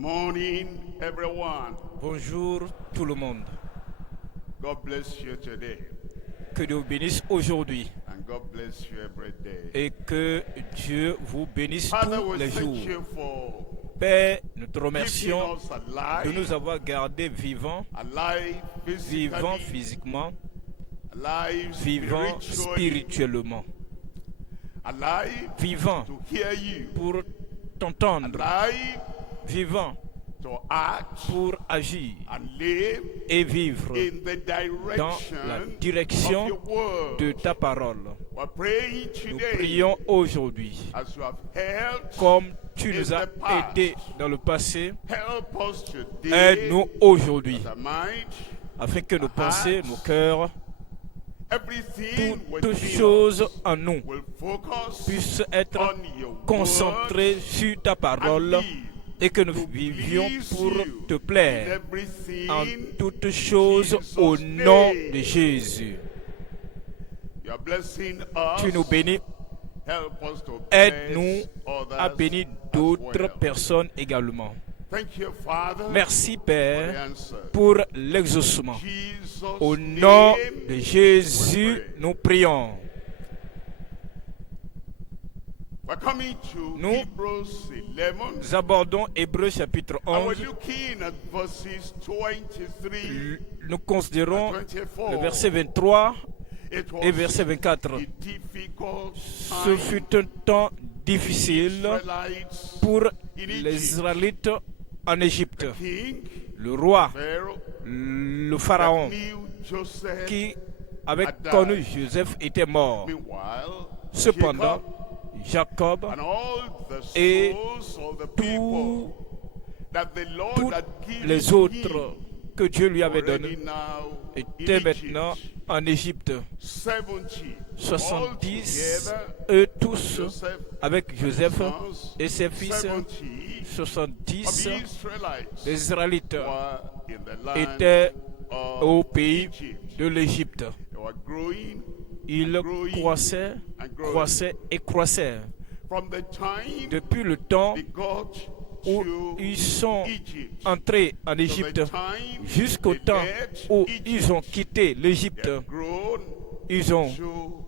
Morning, everyone. Bonjour tout le monde. God bless you today, Que Dieu vous bénisse aujourd'hui and God bless you every day. et que Dieu vous bénisse Father, tous we les thank jours. you for Père, nous te keeping remercions us de alive, nous avoir gardés vivants physically, physiquement, alive vivants spiritually, spirituellement, alive vivants to hear you, pour t'entendre, alive vivants to act pour agir and live et vivre in the dans la direction direction of your word. de ta parole. We're praying Nous today prions aujourd'hui, as you have helped, comme tu nous in as the past. aidés dans le passé, help us today, aide-nous aujourd'hui, the mind, afin que nos pensées, nos cœurs, everything toutes within choses us en nous will focus puissent être on your concentrées word sur ta and parole live et que nous to vivions please pour you te in plaire everything. en toutes choses au Jesus' nom name. de Jésus. You are blessing us. Tu nous bénis, Help us to aide-nous bless others à bénir as d'autres well. personnes également. Thank you, Father, Merci for the Père answer. pour l'exaucement. Jesus' Au nom de name, Jésus, we pray. nous prions. We're coming to Nous Hebrews 11. Nous abordons Hébreux chapitre And we're 11. looking at verses 23 Nous considérons and 24. le verset 23 It was et verset 24. a difficult Ce time fut un temps difficile Israelites pour in les Egypt. Israélites en Égypte. King Le roi, Pharaoh le pharaon, knew Joseph qui avait had connu died. Joseph, était mort. Meanwhile, Cependant, Jacob Jacob and all the et souls of the tous people that the Lord had given les him autres que Dieu lui avait already donnés now in étaient maintenant Egypt. en Égypte. 70 70, altogether, eux tous, Joseph avec Joseph sons, et ses fils, 70 of 70 Israelites des Israélites were in the land étaient of au pays Egypt. de l'Égypte. They were growing Ils croissaient, croissaient et croissaient. from the time Depuis le temps they got où to ils sont Egypt. entrés en Égypte jusqu'au temps où ils ont quitté l'Égypte, Grown to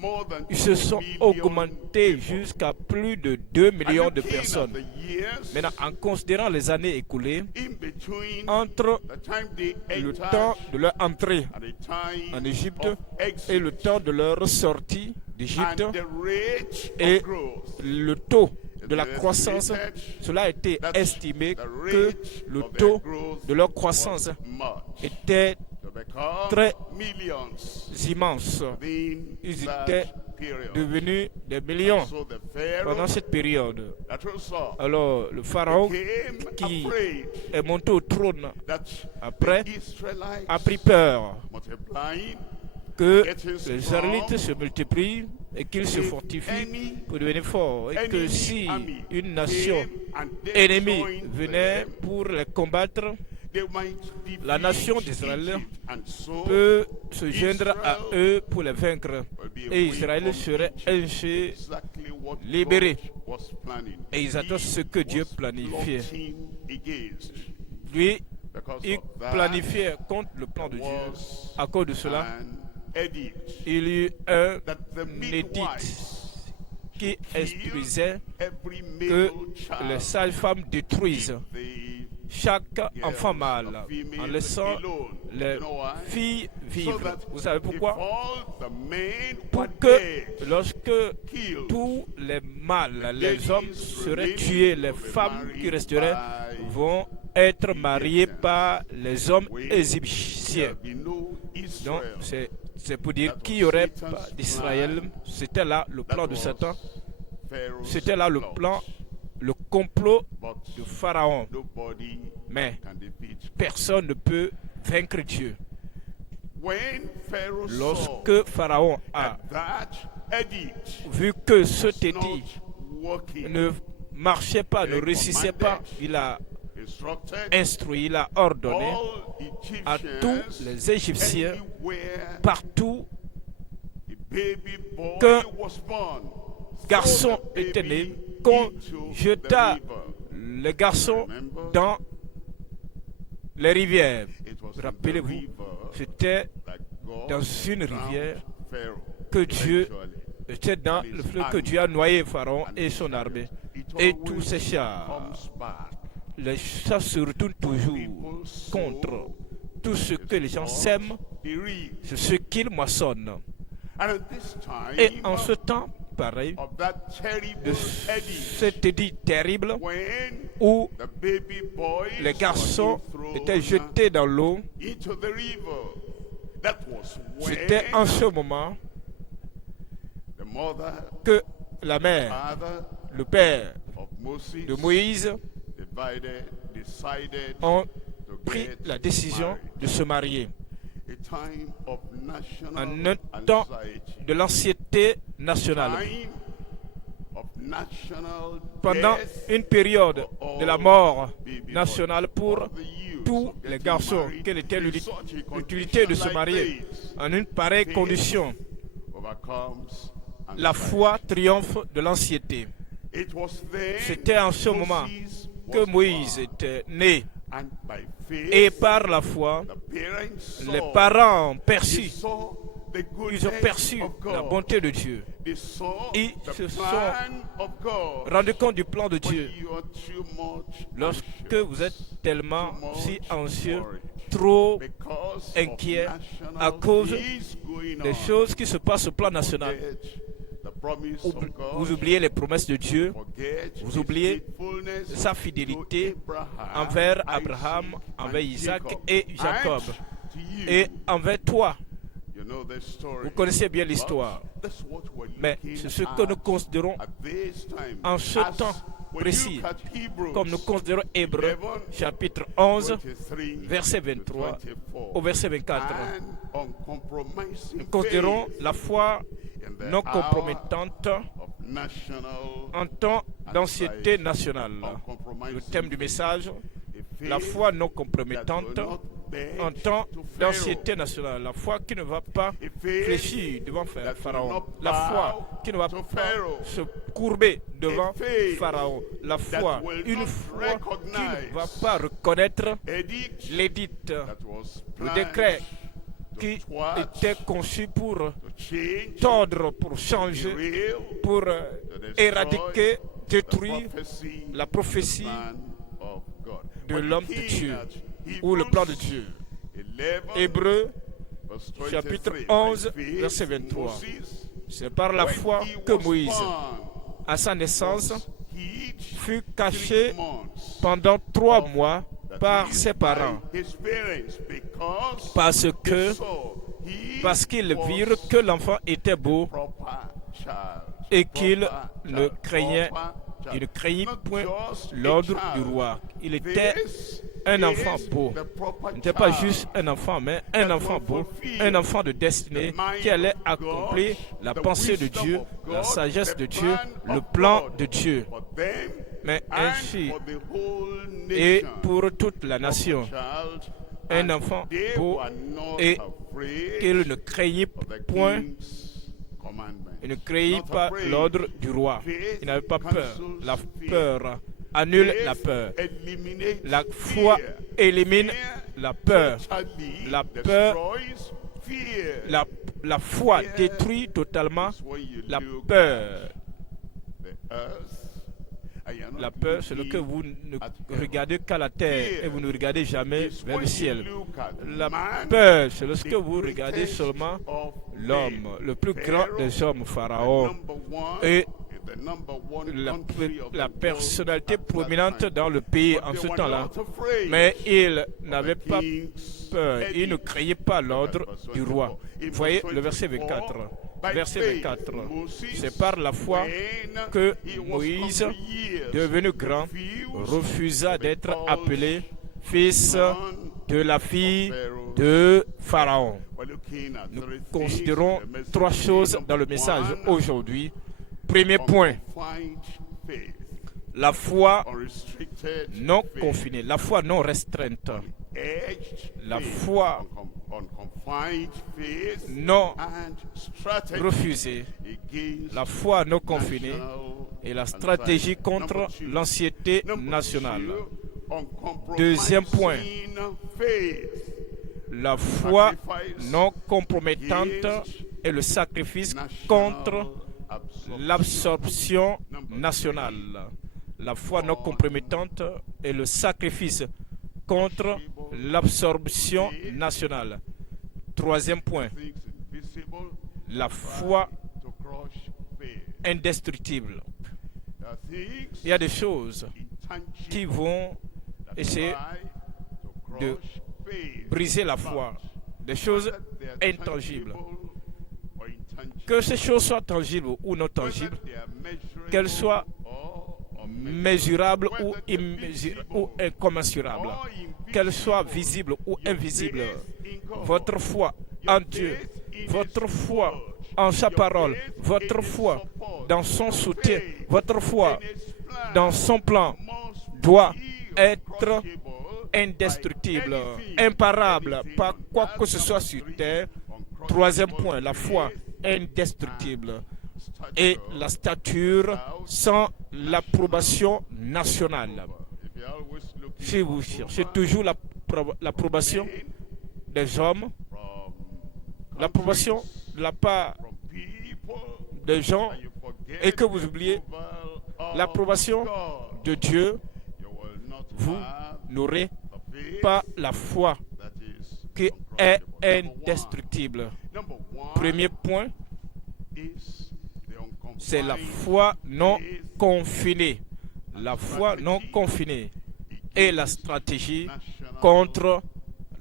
more than ils se 2 sont million augmentés people. jusqu'à plus de 2 millions de And looking at personnes. the years Maintenant, en considérant les années écoulées, in between entre the time they le entered temps de leur entrée and the time en Égypte of exit et le temps de leur sortie d'Égypte and the rate et of growth, le taux de la It is croissance, estimated cela a été that estimé the que rate le of their taux growth de leur croissance was much, était to become très millions immense. within Ils that étaient period. devenus des millions So the Pharaoh pendant cette période. that rose up Alors le pharaon became qui afraid est monté au trône that après the Israelites a pris peur multiplying que les Israélites se multiplient et qu'ils se if fortifient any pour devenir forts. Et que enemy si army une nation came and they ennemie joined venait them, pour les combattre, they might defeat la nation d'Israël Egypt, and so peut se joindre à Israel eux pour les vaincre. will be Et away Israël from serait Egypt. ainsi Exactly what libéré. God was planning. Et ils attendent ce que Dieu Was planifiait. plotting against. Lui, Because il of that, planifiait contre le plan de Dieu. was À cause de cela, an edict il y eut un that the édit midwives qui instruisait every que male child, les sages-femmes détruisent the chaque enfant girls, mâle the females en laissant alone. les You know why? filles So vivre. that Vous savez if pourquoi? all the men Pour were que dead, lorsque killed, tous les mâles, les ladies hommes seraient remaining tués, les will be femmes qui married resteraient by vont être mariées Egyptians. par les hommes way, égyptiens. there'll be no Donc, Israel. c'est pour dire That qu'il was n'y aurait Satan's pas d'Israël. plan. C'était là le That plan de was Satan. Pharaoh's C'était là le plot. plan, le complot But de Pharaon. nobody Mais can defeat God. personne ne peut vaincre Dieu. When Pharaoh saw Lorsque Pharaon a that edict vu que ce was édit not working, ne marchait pas, ne réussissait pas, il a instructed instruit, il a ordonné all à tous Egyptians les Égyptiens, anywhere partout, a baby boy qu'un was born, garçon throw the était baby né, qu'on into jeta the river. les garçons Remember, dans les rivières. it was in the Rappelez-vous, river c'était that God dans une drowned rivière Pharaoh que Dieu eventually. était dans le fleuve que Dieu a noyé Pharaon et son armée. Et tous ces chars, Comes back. ça se retourne toujours People sow contre tout ce que les gens what sèment, they reap. c'est ce qu'ils moissonnent. And at this Et time en ce temps, pareil, of that terrible de edict, cet édit terrible when où the baby boys les garçons were being étaient thrown jetés dans l'eau, into the river, that was c'était en when ce moment the mother, que la mère, father le père of Moses de Moïse decided ont to pris get la décision married. de se marier. A time of national En un temps anxiety. de l'anxiété nationale. Time of national Pendant death une période for de la all mort baby nationale boys, pour for the youth tous of les getting garçons, married quelle était in such a l'utilité de condition se marier like this en une pareille Faith condition. overcomes La anxiety. foi triomphe de l'anxiété. It was then C'était en ce moment Moses que was Moïse born. était né. And by faith, Et par la foi, the parents saw, les parents ont they perçu, saw the ils ont goodness perçu of God. la bonté de Dieu, They saw Ils the se sont plan of God. rendu compte du plan de When Dieu. you are too much Lorsque anxious, vous êtes tellement too much si anxieux, worried, trop because of inquiet national à cause things going des on, choses qui se passent au plan national, forget the promise of God, vous oubliez les promesses de Dieu, forget vous his oubliez faithfulness sa to fidélité Abraham, envers Abraham, Isaac, envers and Isaac Jacob, et Jacob, and to you. et envers toi. You know the story. Vous connaissez bien l'histoire. But that's what we're Mais looking c'est ce que nous at considérons at this time. en ce As temps we précis, look at Hebrews, comme nous considérons Hébreux, 11, chapitre 11, 23 verset to 23 24. au verset 24. And uncompromising Nous considérons faith la foi in the non hour compromettante of national en temps d'anxiété nationale. Le thème du message, la foi non compromettante en temps d'anxiété nationale. La foi qui ne va pas fléchir devant Pharaon. La foi qui ne va pas se courber devant Pharaon. La foi, une foi qui ne va pas reconnaître l'édit, le décret qui était conçu pour tordre, pour changer, pour éradiquer, détruire la prophétie de l'homme de Dieu ou le plan de Dieu. Hébreux chapitre 11 verset 23. C'est par la foi que Moïse, à sa naissance, fut caché pendant 3 mois par ses parents parce qu'ils virent que l'enfant était beau et qu'il ne craignait point l'ordre du roi. Il était un enfant beau. Il n'était pas juste un enfant, mais un enfant beau, un enfant de destinée qui allait accomplir la pensée de Dieu, la sagesse de Dieu, le plan de Dieu. Mais ainsi, et pour toute la nation, un enfant beau et qu'il ne craignit point. Il ne craignit pas l'ordre du roi. Il n'avait pas peur. La peur annule la peur. La foi élimine la peur. La peur, la foi détruit totalement la peur. La peur, c'est que vous ne regardez qu'à la terre et vous ne regardez jamais vers le ciel. La peur, c'est lorsque vous regardez seulement l'homme, le plus grand des hommes, Pharaon, et la personnalité prominente dans le pays en ce temps-là. Mais il n'avait pas peur, il ne craignait pas l'ordre du roi. Vous voyez le verset 24. Verset 24. C'est par la foi que Moïse, devenu grand, refusa d'être appelé fils de la fille de Pharaon. Nous considérons 3 choses dans le message aujourd'hui. Premier point, la foi non confinée, la foi non restreinte, la foi non refusée, la foi non confinée et la stratégie contre l'anxiété nationale. Deuxième point, la foi non compromettante et le sacrifice contre l'absorption nationale. La foi non compromettante et le sacrifice contre l'absorption nationale. Troisième point, la foi indestructible. Il y a des choses qui vont essayer de briser la foi, des choses intangibles. Que ces choses soient tangibles ou non tangibles, qu'elles soient mesurables ou incommensurables, qu'elles soient visibles ou invisibles, votre foi en Dieu, votre foi en sa parole, votre foi dans son soutien, votre foi dans son plan doit être indestructible, imparable par quoi que ce soit sur terre. Troisième point, la foi indestructible et la stature sans l'approbation nationale. Si vous cherchez toujours l'approbation des hommes, l'approbation de la part des gens, et que vous oubliez l'approbation de Dieu, vous n'aurez pas la foi qui est indestructible. Premier point, c'est la foi non confinée. La foi non confinée et la stratégie contre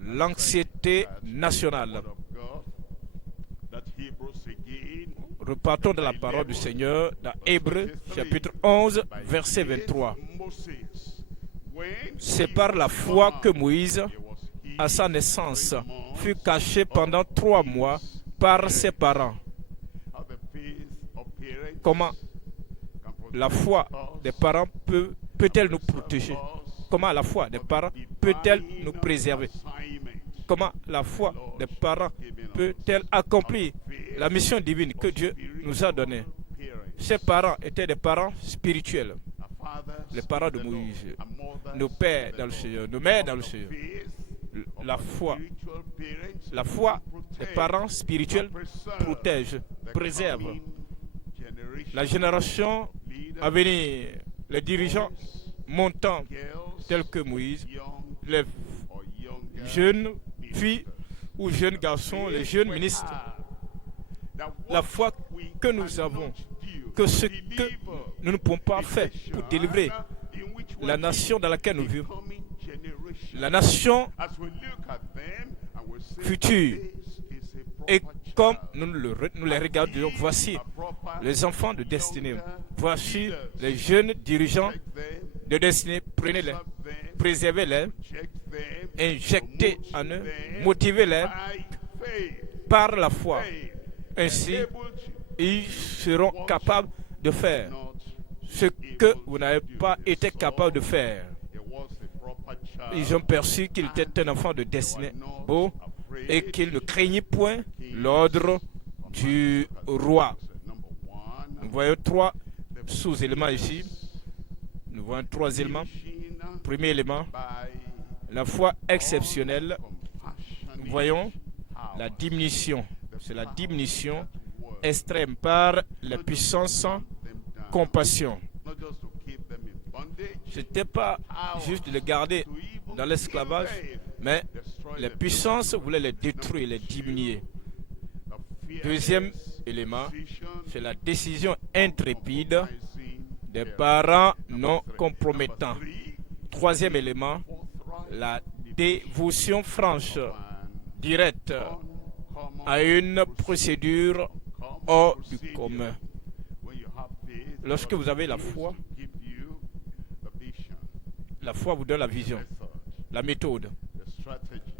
l'anxiété nationale. Repartons de la parole du Seigneur dans Hébreux chapitre 11, verset 23. C'est par la foi que Moïse, à sa naissance, fut caché pendant 3 mois par ses parents. Comment la foi des parents peut-elle nous protéger? Comment la foi des parents peut-elle nous préserver? Comment la foi des parents peut-elle accomplir la mission divine que Dieu nous a donnée? Ces parents étaient des parents spirituels. Les parents de Moïse, nos pères dans le Seigneur, nos mères dans le Seigneur. La foi des parents spirituels protège, préserve. La génération à venir, les dirigeants montants tels que Moïse, les jeunes filles ou jeunes garçons, les jeunes ministres, la foi que nous avons, que ce que nous ne pouvons pas faire pour délivrer la nation dans laquelle nous vivons, la nation future. Et comme nous les regardons, voici les enfants de destinée, voici les jeunes dirigeants de destinée, prenez-les, préservez-les, injectez en eux, motivez-les par la foi. Ainsi, ils seront capables de faire ce que vous n'avez pas été capable de faire. Ils ont perçu qu'il était un enfant de destinée beau et qu'il ne craignait point l'ordre du roi. Nous voyons 3 sous-éléments ici. Nous voyons 3 éléments. Premier élément, la foi exceptionnelle. Nous voyons la diminution. C'est la diminution extrême par la puissance sans compassion. Ce n'était pas juste de les garder dans l'esclavage, mais les puissances voulaient les détruire, les diminuer. Deuxième élément, c'est la décision intrépide des parents non compromettants. Troisième élément, la dévotion franche, directe, à une procédure hors du commun. Lorsque vous avez la foi vous donne la vision, la méthode,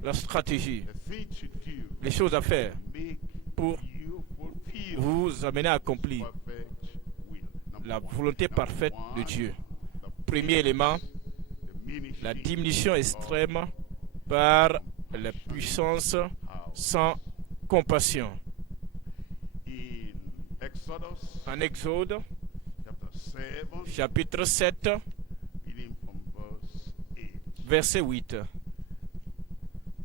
la stratégie, les choses à faire pour vous amener à accomplir la volonté parfaite de Dieu. Premier élément, la diminution extrême par la puissance sans compassion. En Exode, chapitre 7, beginning from verse 8. verset 8.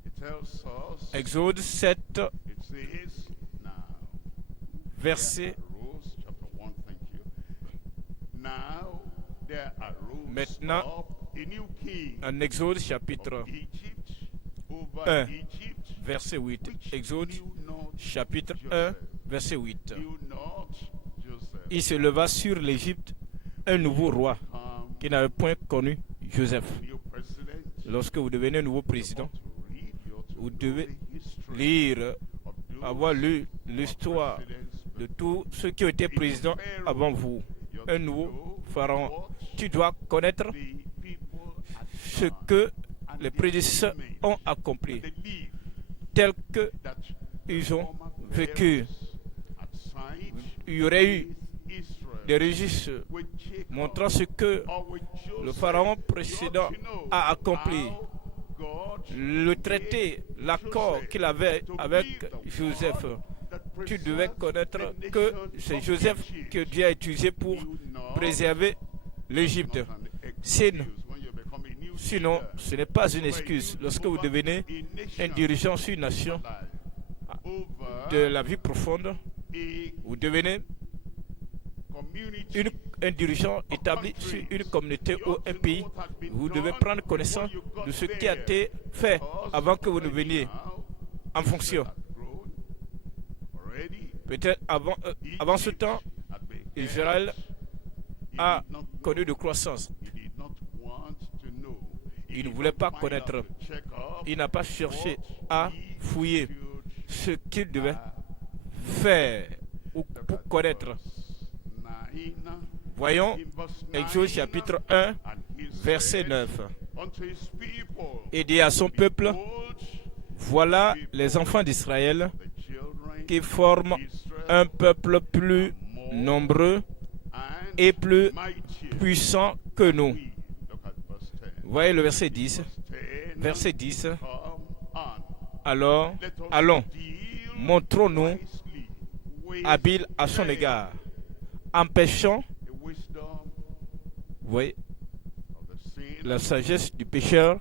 It tells us, Exode 7, it says, now, verset. arose, chapter 1, thank you. Now there arose Maintenant, up a new king En Exode chapitre of Egypt over 1, Egypt, verset 8. which Exode knew not chapitre 1, Joseph, verset 8. knew not Joseph. Il se leva sur l'Égypte un nouveau roi Come, qui n'avait point connu Joseph. new president. Lorsque vous devenez un nouveau You président, ought to read, you ought to vous know devez the history lire, of those avoir lu who are l'histoire presidents de tous ceux qui ont été présidents avant vous. You ought Un to nouveau know pharaon. what Tu dois connaître the people had ce done que and les the prédécesseurs achievements ont accompli, they lived, tel que that ils ont former vécu. parents had signed Il y aurait eu with Israel, des registres with Jacob, montrant ce que or with Joseph. le pharaon You ought précédent to know a accompli. how God Le traité, l'accord qu'il avait avec Joseph. Tu devais connaître que c'est Joseph que Dieu a utilisé pour préserver l'Égypte. Sinon, ce n'est pas une excuse. Lorsque vous devenez un dirigeant sur une nation de la vie profonde, vous devenez un dirigeant établi sur une communauté ou un pays. Vous devez prendre connaissance de ce qui a été fait avant que vous ne veniez en fonction. Peut-être avant ce temps, Israël a connu de croissance. Il ne voulait pas connaître. Il n'a pas cherché à fouiller ce qu'il devait faire ou pour connaître. Voyons Exode chapitre 1, verset 9. Il dit à son peuple, voilà les enfants d'Israël qui forment un peuple plus nombreux et plus puissant que nous. Voyez le verset 10. Verset 10. Alors, allons, montrons-nous habiles à son égard. Empêchons, voyez, la sagesse du pécheur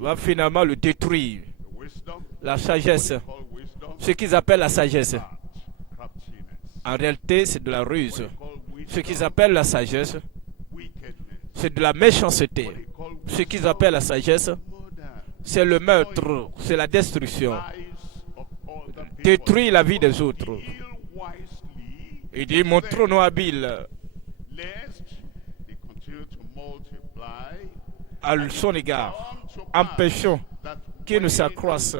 va finalement le détruire. La sagesse, ce qu'ils appellent la sagesse, en réalité c'est de la ruse. Ce qu'ils appellent la sagesse, c'est de la méchanceté. Ce qu'ils appellent la sagesse, c'est le meurtre, c'est la destruction. Détruire la vie des autres. Il dit, montrons-nous habiles à son égard. Empêchons qu'ils ne s'accroissent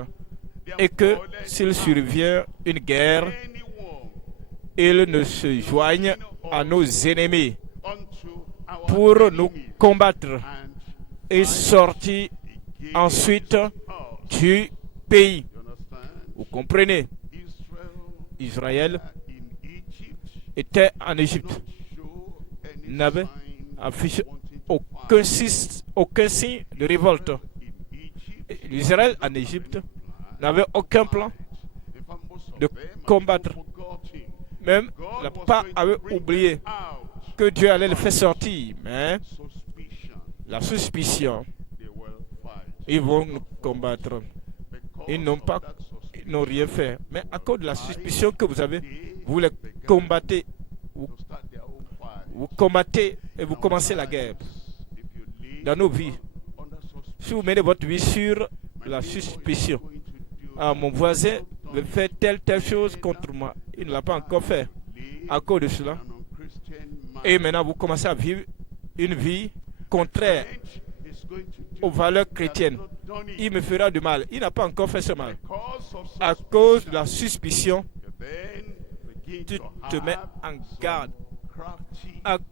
et que s'il survient une guerre, ils ne se joignent à nos ennemis pour nous combattre et sortir ensuite du pays. Vous comprenez? Israël était en Égypte, n'avait affiché aucun signe de révolte. L'Israël en Égypte n'avait aucun plan de combattre. Même la plupart avaient oublié que Dieu allait le faire sortir. Mais la suspicion, ils vont nous combattre. Ils n'ont rien fait. Mais à cause de la suspicion que vous avez, vous les combattez. Vous combattez et vous commencez la guerre. Dans nos vies, si vous menez votre vie sur la suspicion, mon voisin veut faire telle chose contre moi, il ne l'a pas encore fait. À cause de cela, et maintenant vous commencez à vivre une vie contraire aux valeurs chrétiennes. Il me fera du mal. Il n'a pas encore fait ce mal. À cause de la suspicion, tu te mets en garde.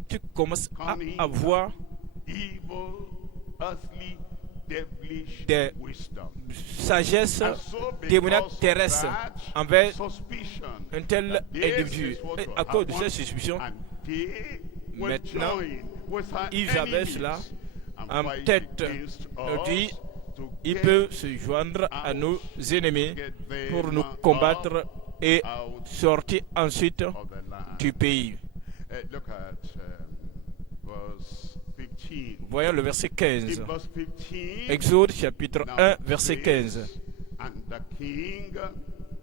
Tu commences à avoir des sagesses démoniaques terrestres envers un tel individu. Et à cause de cette suspicion, maintenant, ils avaient cela en tête. Dit, il peut se joindre à nos ennemis pour nous combattre et sortir ensuite du pays. Look at verse 15. Voyons le verset 15. In verse 15, Exode chapitre 1, verset 15. and the king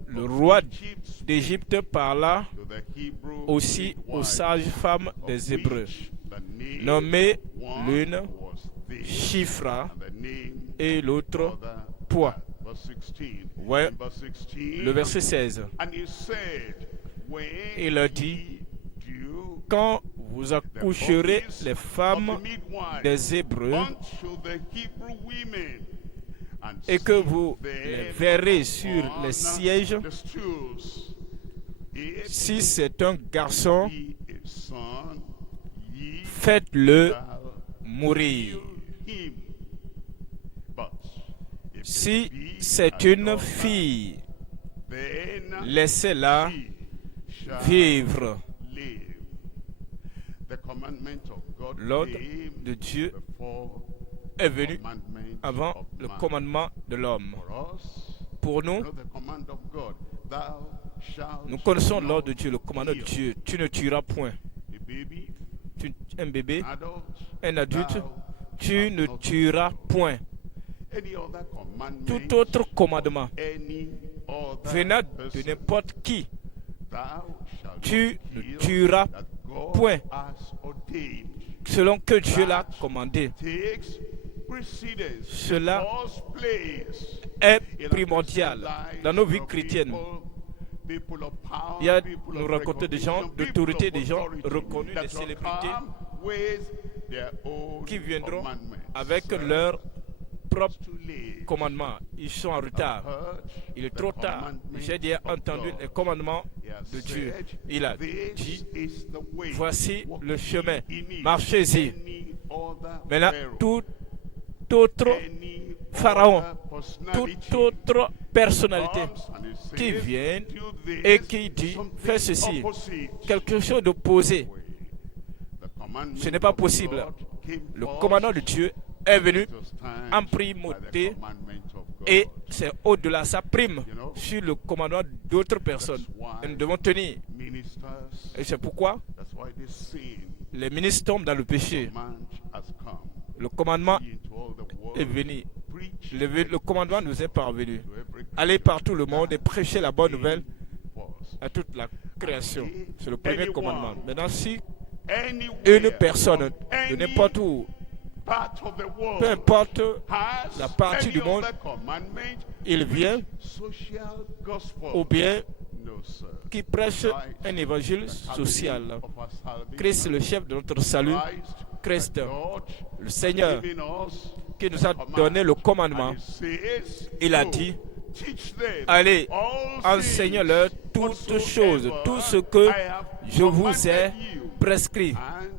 Le of roi Egypt d'Égypte parla to the Hebrew aussi aux midwives, sages-femmes of des Hébreux, which the name nommées one l'une was this, Shifra and the name et l'autre other Poids. that. Verse 16. Ouais. In verse 16, Le verset 16. and he said, when Il a dit, ye do quand vous accoucherez les femmes des Hébreux unto the Hebrew women, and et que sit vous them les verrez sur upon les sièges, the stools. If si c'est un garçon, be a son, ye faites-le shall mourir. kill him. But if Si it be c'est a une daughter, fille, then laissez-la she shall vivre. live. The commandment of God L'ordre came de Dieu before est venu commandment avant of le man. commandement de l'homme. For us, Pour nous, know the command of God. Thou shalt nous connaissons not l'ordre de Dieu, le commandement de kill. Dieu. Tu ne tueras point. A baby, Un bébé, adult, un adulte, thou tu shalt ne not tueras point. any other commandment, Tout autre commandement any other venant de person, n'importe qui, thou shalt tu not ne kill, tueras that God point. has ordained. selon que Dieu l'a commandé. Takes precedence, Cela first place est in our primordial Christian dans nos lives vies of chrétiennes. people of power, Il y a people nous of rencontrer des gens recognition, d'autorité, people des of gens authority reconnus, that des will célébrités come with their own qui viendront commandments. avec leur propre Too late. commandement. Ils sont en retard. Heard Il est the trop tard. commandments J'ai déjà of entendu God. les commandements He has de Dieu. said, Il a "This dit, is the way. voici Walk le ye chemin. in it. Marchez-y. Any other Maintenant, Pharaoh, tout autre any pharaon, other personality toute autre personnalité comes and he says, qui vient "Do this," et qui dit, something fais ceci, opposite. quelque chose d'opposé. The commandment Ce n'est pas of possible. God came Le first. commandement de Dieu est venu It was timed en by the primauté commandment of God. et c'est au-delà, ça prime sur le commandement d'autres personnes. Et nous devons tenir. Ministers, Et c'est pourquoi that's why they sin. les ministres tombent dans le péché. Command has come. Le commandement Be into all the world, est venu. preach Le commandement nous est parvenu. to every Allez par tout le monde et prêchez la bonne nouvelle force. à toute la création. C'est le premier commandement. Maintenant, si Anywhere, une personne from de any n'importe où, part of the world, peu importe has la partie any du monde, other commandment, il vient social gospel. ou bien No, sir. qui prêche un évangile social. Of our salvation, Christ, le chef de notre salut, Christ, Christ, God, le Seigneur, giving us qui nous a command. donné le commandement, And he says, il a "Go, dit, teach them allez, all enseignez-leur things toutes choses, whatsoever tout ce que I have je vous ai commanded you." prescrit. And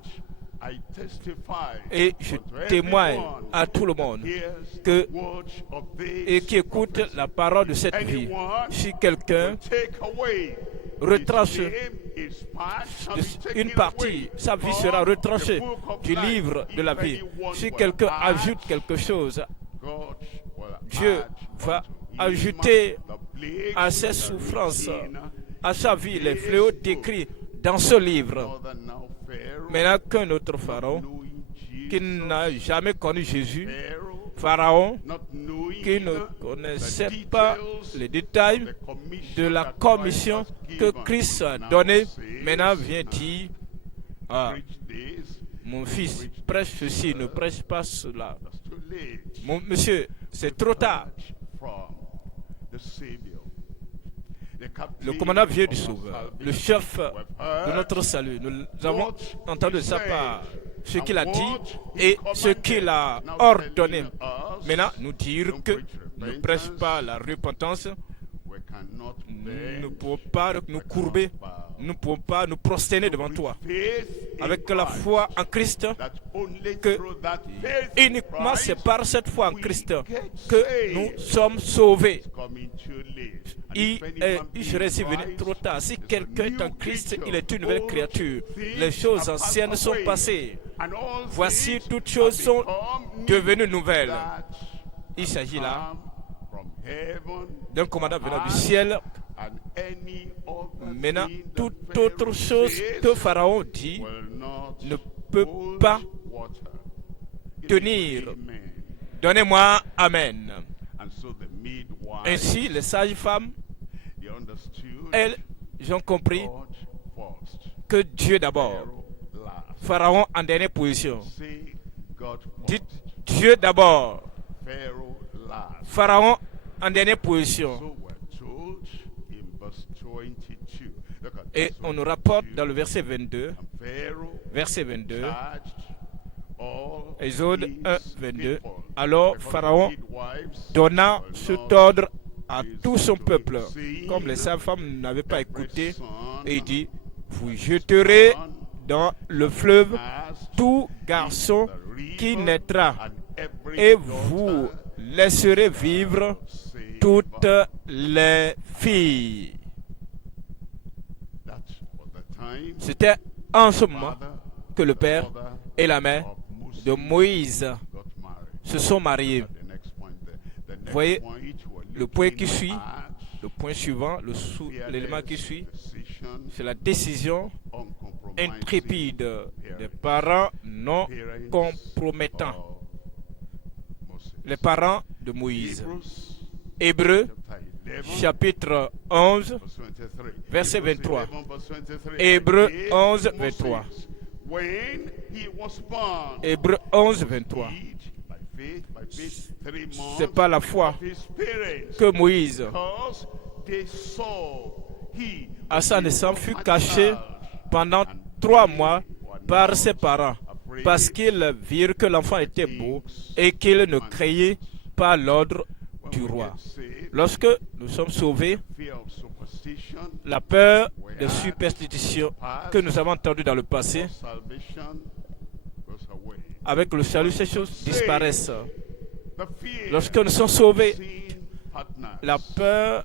I testify Et je unto témoigne everyone à tout le monde that hears que, the word of this et qui écoute prophecy. la parole de cette vie. Si quelqu'un Take away retranche his name, his part shall be taken une partie, away sa vie from sera the retranchée book of du life. livre de la If vie. anyone Si will quelqu'un add, ajoute quelque chose, God will Dieu add va unto him ajouter the plagues à ses that are souffrances, written à sa vie, les fléaux décrits dans ce livre. Another now Pharaoh, Maintenant qu'un autre pharaon knowing qui Jesus, n'a jamais connu Jésus, Pharaoh, pharaon not knowing qui ne the connaissait pas details les détails of the commission de la that commission Christ has que given, Christ a now donnée, says, maintenant vient dire, ah, preach this, mon fils, prêche ceci, ne prêche pas cela. that's too late. Monsieur, c'est trop tard. From the Savior. The captain Le commandant vient du of our Sauveur, le salvation. chef We've de heard notre salut. Nous avons what entendu de he sa said part ce and qu'il a what dit he et ce commanded. qu'il a Now ordonné. telling us, Maintenant, nous dire don't que preach ne repentance. prêche pas la repentance, We cannot nous ne bend, pouvons pas nous courber, nous ne pouvons pas nous prosterner devant toi. faith in Avec la Christ, foi en Christ, that only que through that faith in uniquement c'est Christ par cette foi en we Christ get que saved. nous sommes sauvés. Coming too late. And if any man be Je in serais venu Christ, trop tard. Si is a quelqu'un est new en Christ, creature. il est une nouvelle All créature. things Les choses are passed anciennes sont away, passées. and all Voici, things toutes choses have sont become new. devenues nouvelles. That Il s'agit là come from heaven, d'un commandant venant du ciel and Maintenant, toute autre chose que Pharaon dit ne peut pas tenir. Donnez-moi Amen. Ainsi, les sages-femmes, elles ont compris que Dieu d'abord. Pharaon en dernière position. Dites Dieu d'abord. Pharaon en dernière position. Et on nous rapporte dans le verset 22, Exode 1, 22, alors Pharaon donna cet ordre à tout son peuple, comme les sages-femmes n'avaient pas écouté, et il dit, vous jeterez dans le fleuve tout garçon qui naîtra, et vous laisserez vivre toutes les filles. C'était en ce moment que le père et la mère de Moïse se sont mariés. Vous voyez, le point qui suit, le point suivant, l'élément qui suit, c'est la décision intrépide des parents non compromettants. Les parents de Moïse. Hébreux, chapitre 11, verset 23. Hébreux 11, 23. Hébreux 11, 23. C'est par la foi que Moïse, à sa naissance, fut caché pendant 3 mois par ses parents, parce qu'ils virent que l'enfant était beau et qu'ils ne créaient pas l'ordre du roi. Lorsque nous sommes sauvés, la peur de superstition que nous avons entendue dans le passé, avec le salut, ces choses disparaissent. Lorsque nous sommes sauvés, la peur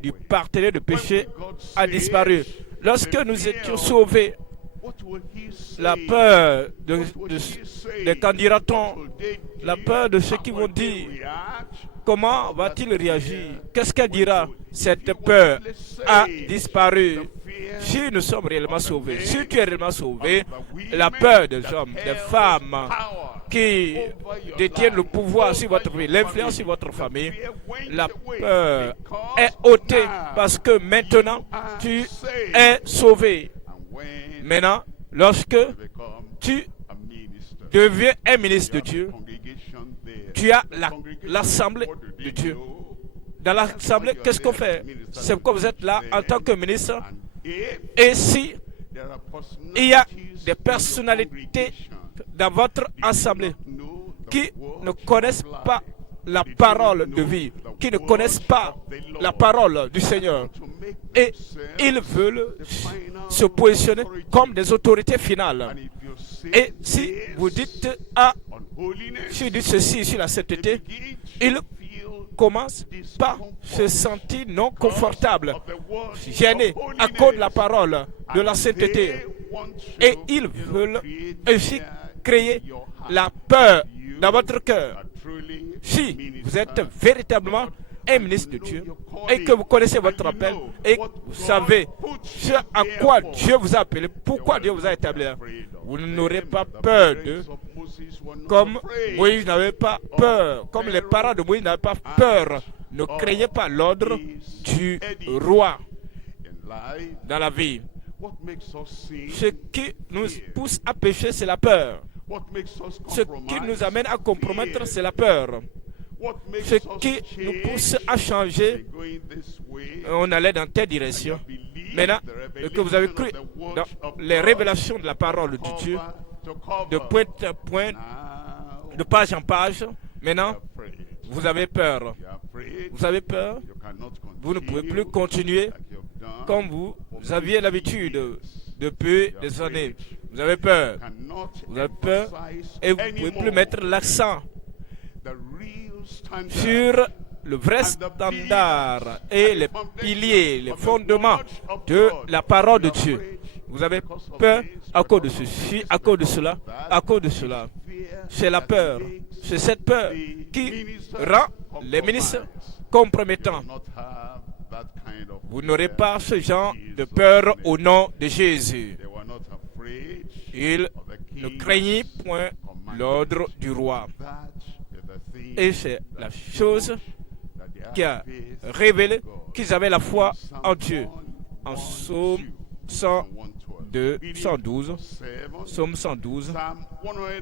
du partenaire de péché a disparu. Lorsque nous étions sauvés, la peur de qu'en dira-t-on, la peur de ce qu'ils vont dire, comment va-t-il réagir, qu'est-ce qu'elle dira, cette peur a disparu. Si nous sommes réellement sauvés, si tu es réellement sauvé, la peur des hommes, des femmes qui détiennent le pouvoir sur votre vie, l'influence sur votre famille, la peur est ôtée parce que maintenant tu es sauvé. Maintenant, lorsque tu deviens un ministre de Dieu, tu as l'assemblée de Dieu. Dans l'assemblée, qu'est-ce qu'on fait? C'est pourquoi vous êtes là en tant que ministre. Et si il y a des personnalités dans votre assemblée qui ne connaissent pas la parole de vie, qui ne connaissent pas la parole du Seigneur, et ils veulent se positionner comme des autorités finales. Et si vous dites si vous dites ceci sur la sainteté, ils commencent par se sentir non confortables, gênés à cause de la parole de la sainteté. Et ils veulent ainsi créer la peur dans votre cœur. Si vous êtes véritablement un ministre de Dieu et que vous connaissez votre appel et vous savez ce à quoi Dieu vous a appelé, pourquoi Dieu vous a établi là, vous n'aurez pas peur comme Moïse n'avait pas peur, comme les parents de Moïse n'avaient pas peur. Ne craignez pas l'ordre du roi dans la vie. Ce qui nous pousse à pécher, c'est la peur. Ce qui nous amène à compromettre, c'est la peur. Ce qui nous pousse à changer, on allait dans telle direction. Maintenant, que vous avez cru dans les révélations de la parole de Dieu, de point à point, de page en page, maintenant, vous avez peur. Vous avez peur. Vous ne pouvez plus continuer comme vous aviez l'habitude depuis des années. Vous avez peur. Vous avez peur et vous ne pouvez plus mettre l'accent sur le vrai standard et les piliers, les fondements de la parole de Dieu. Vous avez peur à cause de ceci, à cause de cela, à cause de cela. C'est la peur. C'est cette peur qui rend les ministres compromettants. Vous n'aurez pas ce genre de peur au nom de Jésus. They were not afraid Ils of the ne king. craignaient point l'ordre du roi. That is the thing Et c'est la chose that they qui have a faith révélé in God. qu'ils avaient la foi Psalm en Dieu. 1, En 1, Psaume 2, 102, 112, 7, Psaume 112, Psalm 112,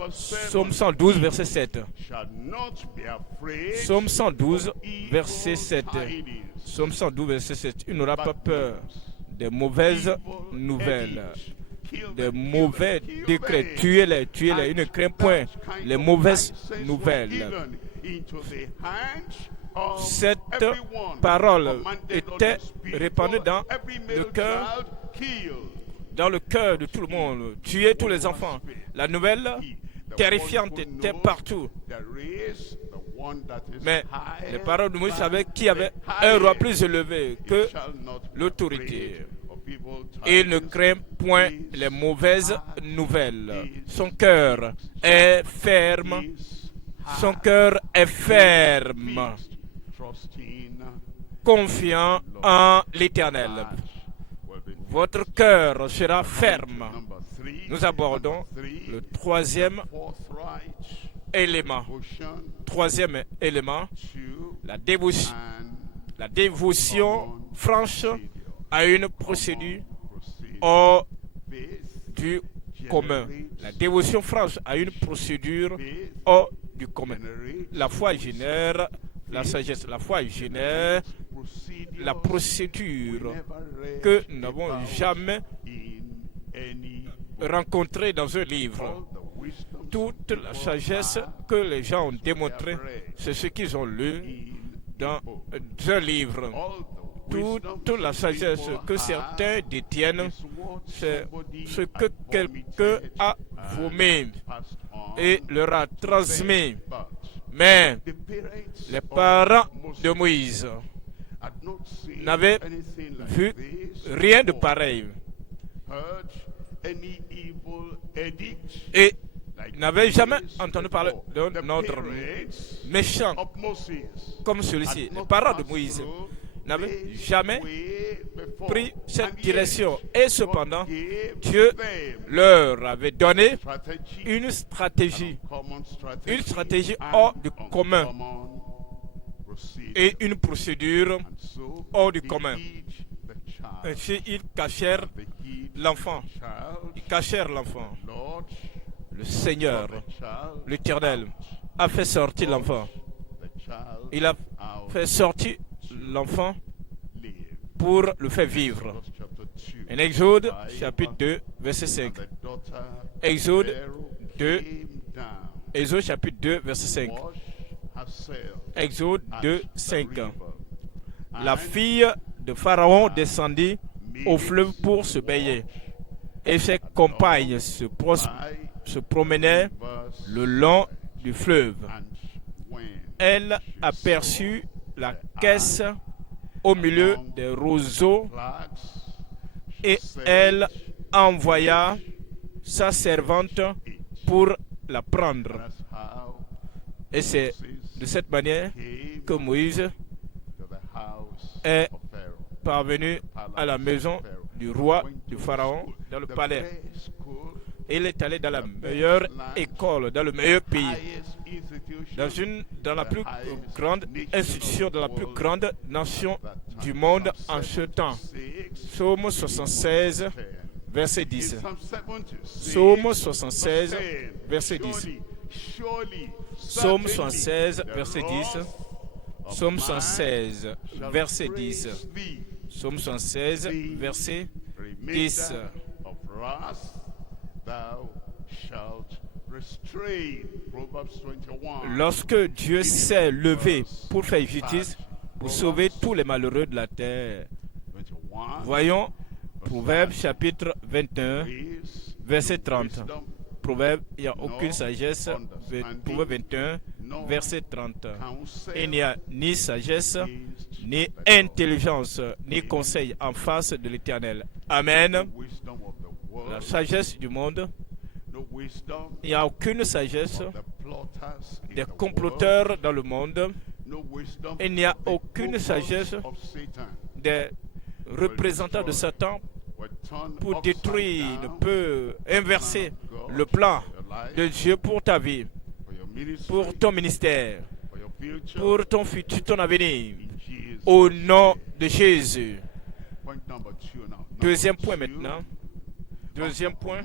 verse 7. Psaume 112, verset 7. Shall not be afraid Psaume 112, of evil verset 7. tidings, Psaume 112, verset 7. Il n'aura pas peur des mauvaises nouvelles, des mauvais décrets. Tuez-les, tuez-les. Il ne craint point les mauvaises nouvelles. Cette parole était répandue dans le cœur de tout le monde. Tuez tous les enfants. La nouvelle terrifiante était partout. Mais les paroles de Moïse savaient qu'il y avait un roi plus élevé que l'autorité. Il ne craint point les mauvaises nouvelles. Son cœur est ferme. Son cœur est ferme, confiant en l'Éternel. Votre cœur sera ferme. Nous abordons le troisième élément. Troisième élément, la dévotion franche à une procédure hors du commun. La dévotion franche à une procédure hors du commun. La foi génère la sagesse. La foi génère la procédure que nous n'avons jamais rencontrée dans un livre. Toute la sagesse que les gens ont démontrée, c'est ce qu'ils ont lu dans un livre. Toute la sagesse que certains détiennent, c'est ce que quelqu'un a vomi et leur a transmis. Mais les parents de Moïse n'avaient vu rien de pareil et n'avaient jamais entendu parler d'un ordre méchant comme celui-ci. Les parents de Moïse n'avaient jamais pris cette direction. Et cependant, Dieu leur avait donné une stratégie hors du commun et une procédure hors du commun. Ainsi, ils cachèrent l'enfant. Ils cachèrent l'enfant. Le Seigneur, l'Éternel, a fait sortir l'enfant. Il a fait sortir l'enfant pour le faire vivre. En Exode, chapitre 2, verset 5. Exode 2, Exode, chapitre 2, verset 5. Exode 2, 5. La fille de Pharaon descendit au fleuve pour se baigner, et ses compagnes se promenaient le long du fleuve. Elle aperçut la caisse au milieu des roseaux et elle envoya sa servante pour la prendre. Et c'est de cette manière que Moïse est parvenu à la maison du roi du Pharaon, dans le palais. Il est allé dans la meilleure école, dans le meilleur pays, dans la plus grande institution, dans la plus grande nation du monde en ce temps. Psaume 76, verset 10. Psaume 76, verset 10. Psaume 76, verset 10. Psaume 116, verset 10. Psaume 116, verset 10. Lorsque Dieu s'est levé pour faire justice, pour sauver tous les malheureux de la terre. Voyons Proverbe chapitre 21, verset 30. Proverbe, il n'y a aucune sagesse. Proverbe 21, verset 30. Il n'y a ni sagesse, ni intelligence, ni conseil en face de l'Éternel. Amen. La sagesse du monde, il n'y a aucune sagesse des comploteurs dans le monde. Il n'y a aucune sagesse des représentants de Satan pour détruire, peut inverser le plan de Dieu pour ta vie, pour ton ministère, pour ton futur, ton avenir, au nom de Jésus. Deuxième point maintenant. Deuxième point.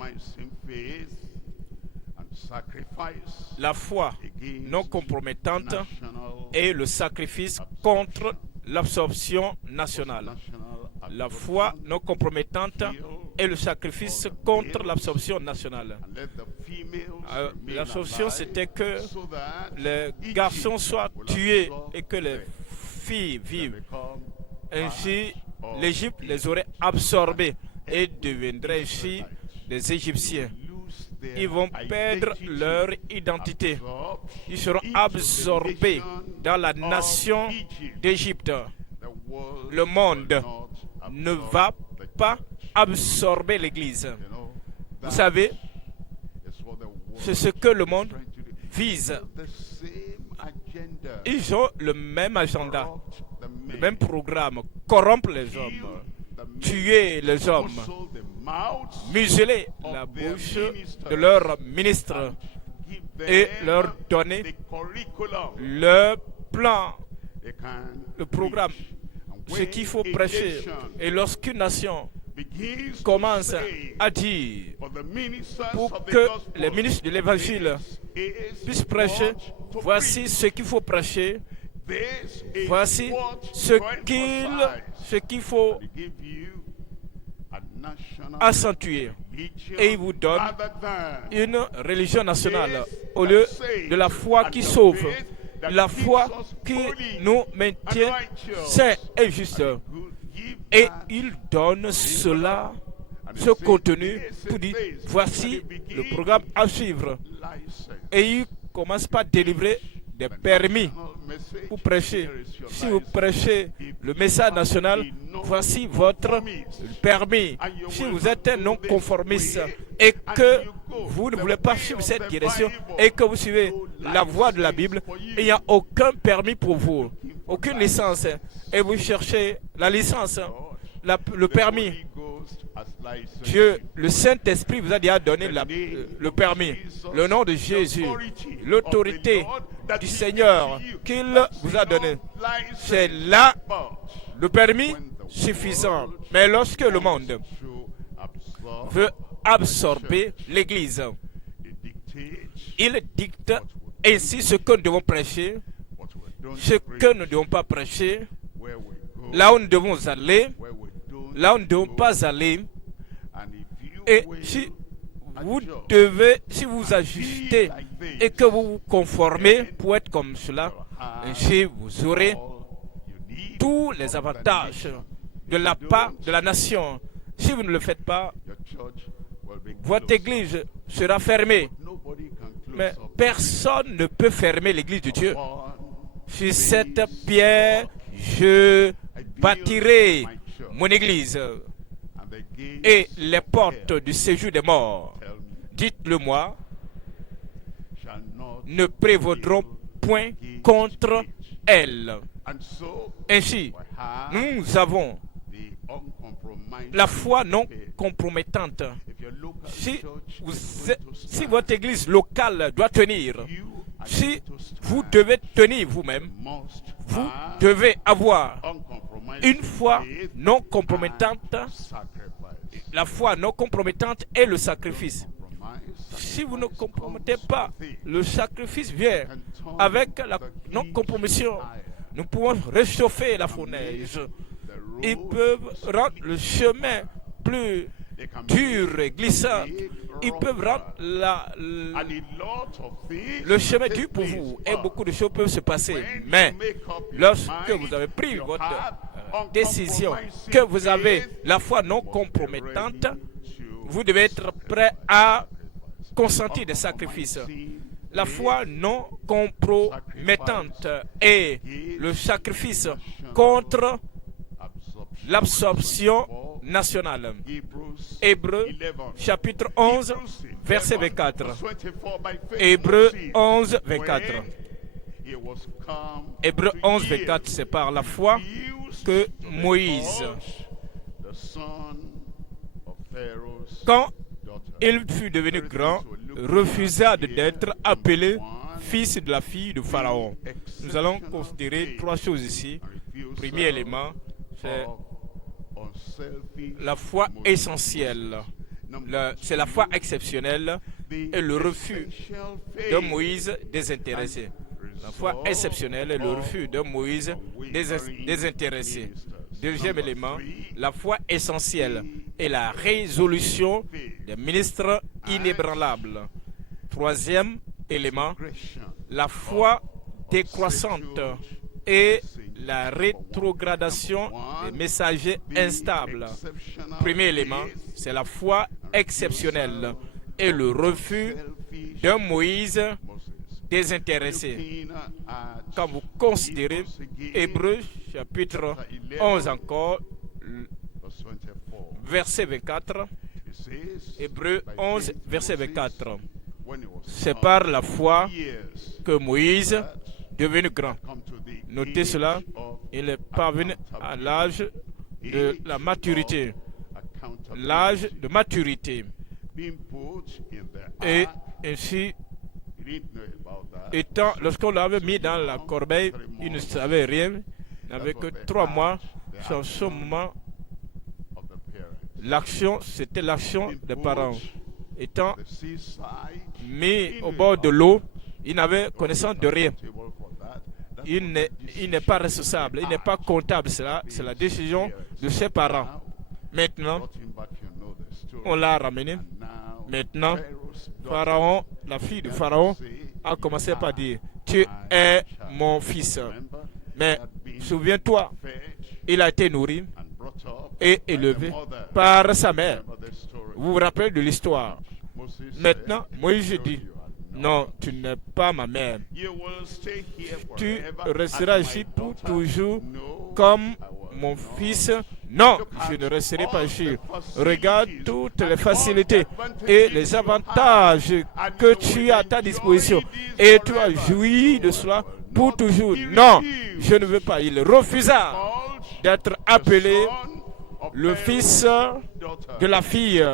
La foi non compromettante et le sacrifice contre l'absorption nationale. La foi non compromettante et le sacrifice contre l'absorption nationale. L'absorption, c'était que les garçons soient tués et que les filles vivent. Ainsi, l'Égypte les aurait absorbés et deviendraient ainsi des Égyptiens. Ils vont perdre leur identité. Ils seront absorbés dans la nation d'Égypte. Le monde ne va pas absorber l'Église. Vous savez, c'est ce que le monde vise. Ils ont le même agenda, le même programme, corrompre les hommes, tuer les hommes, museler la bouche de leurs ministres et leur donner le plan, le programme, ce qu'il faut prêcher. Et lorsqu'une nation commence à dire pour que les ministres de l'évangile puissent prêcher, voici ce qu'il faut prêcher, voici ce qu'il faut accentuer. Et il vous donne une religion nationale au lieu de la foi qui sauve, la foi qui nous maintient sains et justes. Et il donne cela, ce contenu, pour dire, voici le programme à suivre. Et il commence par délivrer des permis pour prêcher. Si vous prêchez le message national, voici votre permis. Si vous êtes un non-conformiste et que vous ne voulez pas suivre cette direction et que vous suivez la voie de la Bible, il n'y a aucun permis pour vous, aucune licence. Et vous cherchez la licence, le permis. Dieu, le Saint-Esprit vous a déjà donné le permis. Le nom de Jésus, l'autorité du Seigneur qu'il vous a donné. C'est là le permis suffisant. Mais lorsque le monde veut absorber l'Église, il dicte ainsi ce que nous devons prêcher, ce que nous ne devons pas prêcher, là où nous devons aller, là où nous ne devons pas aller. Et si vous ajustez et que vous vous conformez pour être comme cela, ainsi vous aurez tous les avantages de la part de la nation. Si vous ne le faites pas, votre église sera fermée. Mais personne ne peut fermer l'église de Dieu. Sur cette pierre, je bâtirai mon église. Et les portes du séjour des morts, dites-le-moi, ne prévaudront point contre elle. Ainsi, nous avons la foi non compromettante. Si votre église locale doit tenir, si vous devez tenir vous-même, vous devez avoir une foi non compromettante, la foi non compromettante et le sacrifice. Si vous ne compromettez pas, le sacrifice vient avec la non-compromission. Nous pouvons réchauffer la fournaise. Ils peuvent rendre le chemin plus dur et glissant. Ils peuvent rendre le chemin dur pour vous. Et beaucoup de choses peuvent se passer. Mais lorsque vous avez pris votre décision, que vous avez la foi non compromettante, vous devez être prêt à consentir des sacrifices. La foi non compromettante et le sacrifice contre l'absorption nationale. Hébreux chapitre 11, verset 24. Hébreux 11, 24. Hébreux 11, 24, c'est par la foi que Moïse, quand il fut devenu grand, refusa d'être appelé fils de la fille de Pharaon. Nous allons considérer 3 choses ici. Premier élément, c'est la foi essentielle. C'est la foi exceptionnelle et le refus de Moïse désintéressé. La foi exceptionnelle et le refus de Moïse désintéressé. Deuxième élément, la foi essentielle et la résolution des ministres inébranlables. Troisième élément, la foi décroissante et la rétrogradation des messagers instables. Premier élément, c'est la foi exceptionnelle et le refus de Moïse désintéressé. Quand vous considérez Hébreux chapitre 11 encore, verset 24, Hébreux 11, verset 24, c'est par la foi que Moïse, devenu grand, notez cela, il est parvenu à l'âge de la maturité. L'âge de maturité. Et ainsi, lorsqu'on l'avait mis dans la corbeille, il ne savait rien. Il n'avait que 3 mois. En ce moment, l'action, c'était l'action des parents. Étant mis au bord de l'eau, il n'avait connaissance de rien. Il n'est pas responsable, il n'est pas comptable. C'est la décision de ses parents. Maintenant, on l'a ramené. Maintenant, Pharaon, la fille de Pharaon, a commencé par dire, tu es mon fils. Mais souviens-toi, il a été nourri et élevé par sa mère. Vous vous rappelez de l'histoire. Maintenant, Moïse dit, non, tu n'es pas ma mère. Tu resteras ici pour toujours comme mon fils. Non, je ne resterai pas ici. Regarde toutes les facilités et les avantages que tu as à ta disposition. Et tu as joui de cela pour toujours. Non, je ne veux pas. Il refusa d'être appelé le fils de la fille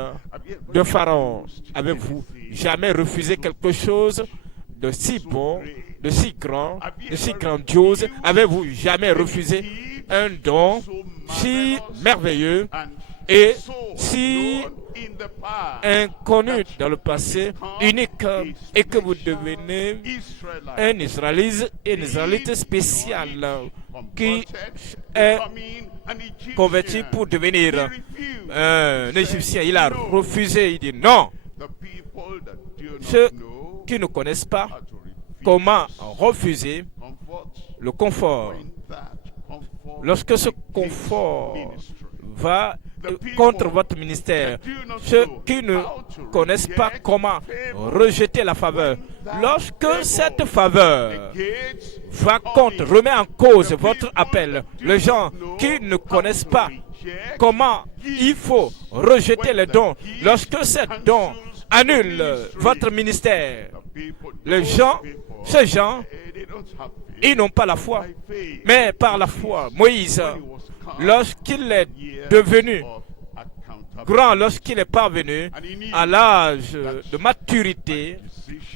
de Pharaon. Avez-vous jamais refusé quelque chose de si bon, de si grand, de si grandiose? Avez-vous jamais refusé un don si merveilleux et si inconnu dans le passé, unique, et que vous devenez un Israélite spécial qui est converti pour devenir un Égyptien? Il a refusé, il dit non. Ceux qui ne connaissent pas comment refuser le confort, lorsque ce confort va contre votre ministère, ceux qui ne connaissent pas comment rejeter la faveur, lorsque cette faveur va contre, remet en cause votre appel, les gens qui ne connaissent pas comment il faut rejeter les dons, lorsque ces dons annulent votre ministère, ces gens, ils n'ont pas la foi, mais par la foi, Moïse, lorsqu'il est devenu grand, lorsqu'il est parvenu à l'âge de maturité,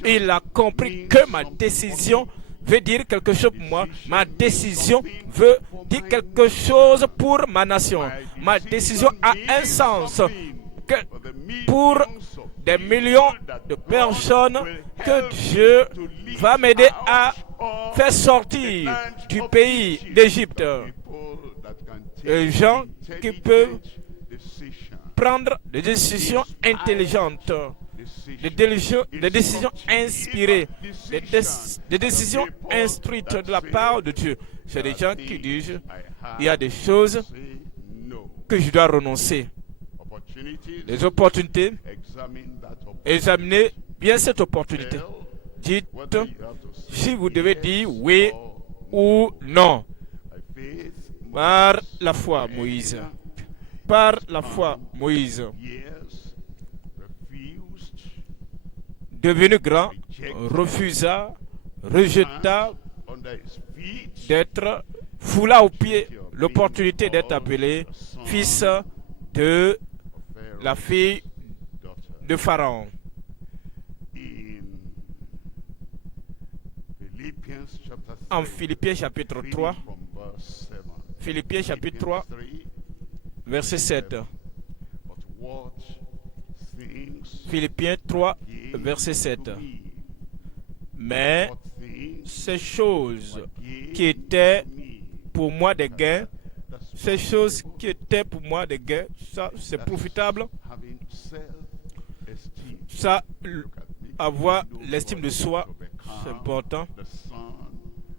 il a compris que ma décision veut dire quelque chose pour moi. Ma décision veut dire quelque chose pour ma nation. Ma décision a un sens pour des millions de personnes que Dieu va m'aider à faire sortir du pays d'Égypte. Les gens qui peuvent prendre des décisions intelligentes, des décisions inspirées, des décisions instruites de la part de Dieu. C'est des gens qui disent, il y a des choses que je dois renoncer. Les opportunités, examinez bien cette opportunité. Dites si vous devez dire oui ou non. Par la foi, Moïse. Par la foi, Moïse, devenu grand, refusa, rejeta d'être foula aux pieds l'opportunité d'être appelé fils de la fille de Pharaon. En Philippiens chapitre 3, Philippiens chapitre 3, verset 7. Philippiens 3, verset 7. Mais ces choses qui étaient pour moi des gains, ces choses qui étaient pour moi des gains, ça c'est profitable. Ça, avoir l'estime de soi, c'est important.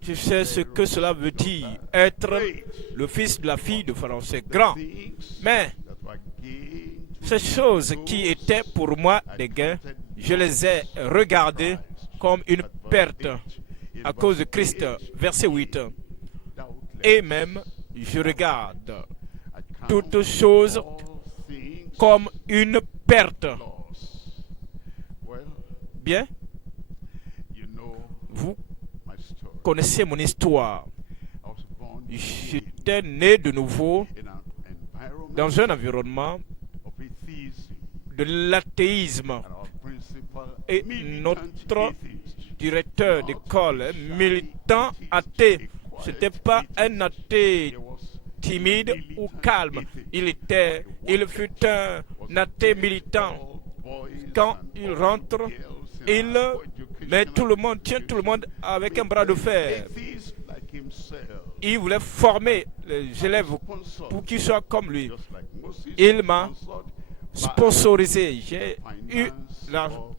Tu sais ce que cela veut dire, être le fils de la fille de Pharaon, c'est grand. Mais ces choses qui étaient pour moi des gains, je les ai regardées comme une perte à cause de Christ. Verset 8. Et même, je regarde toutes choses comme une perte. Bien, vous connaissez mon histoire. J'étais né de nouveau dans un environnement de l'athéisme. Et notre directeur d'école, militant athée, ce n'était pas un athée timide ou calme. Il fut un athée militant. Quand il rentre, il met tout le monde, tient tout le monde avec un bras de fer. Il voulait former les élèves pour qu'ils soient comme lui. Il m'a sponsorisé. J'ai eu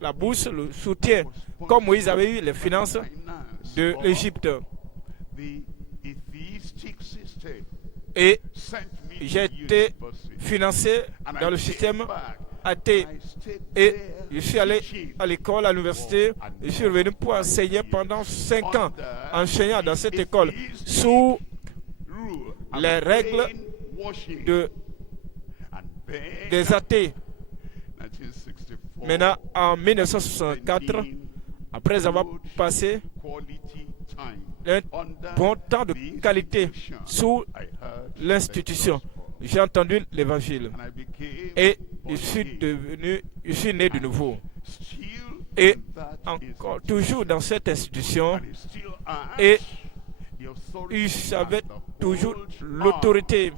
la bourse, le soutien, comme Moïse avait eu les finances de l'Égypte. Et j'ai été financé dans le système athée. Et je suis allé à l'école, à l'université. Je suis revenu pour enseigner pendant 5 ans, enseignant dans cette école sous les règles des athées. Maintenant, en 1964, après avoir passé un bon temps de qualité sous l'institution, j'ai entendu l'évangile et je suis né de nouveau. Et encore, toujours dans cette institution, et j'avais toujours l'autorité.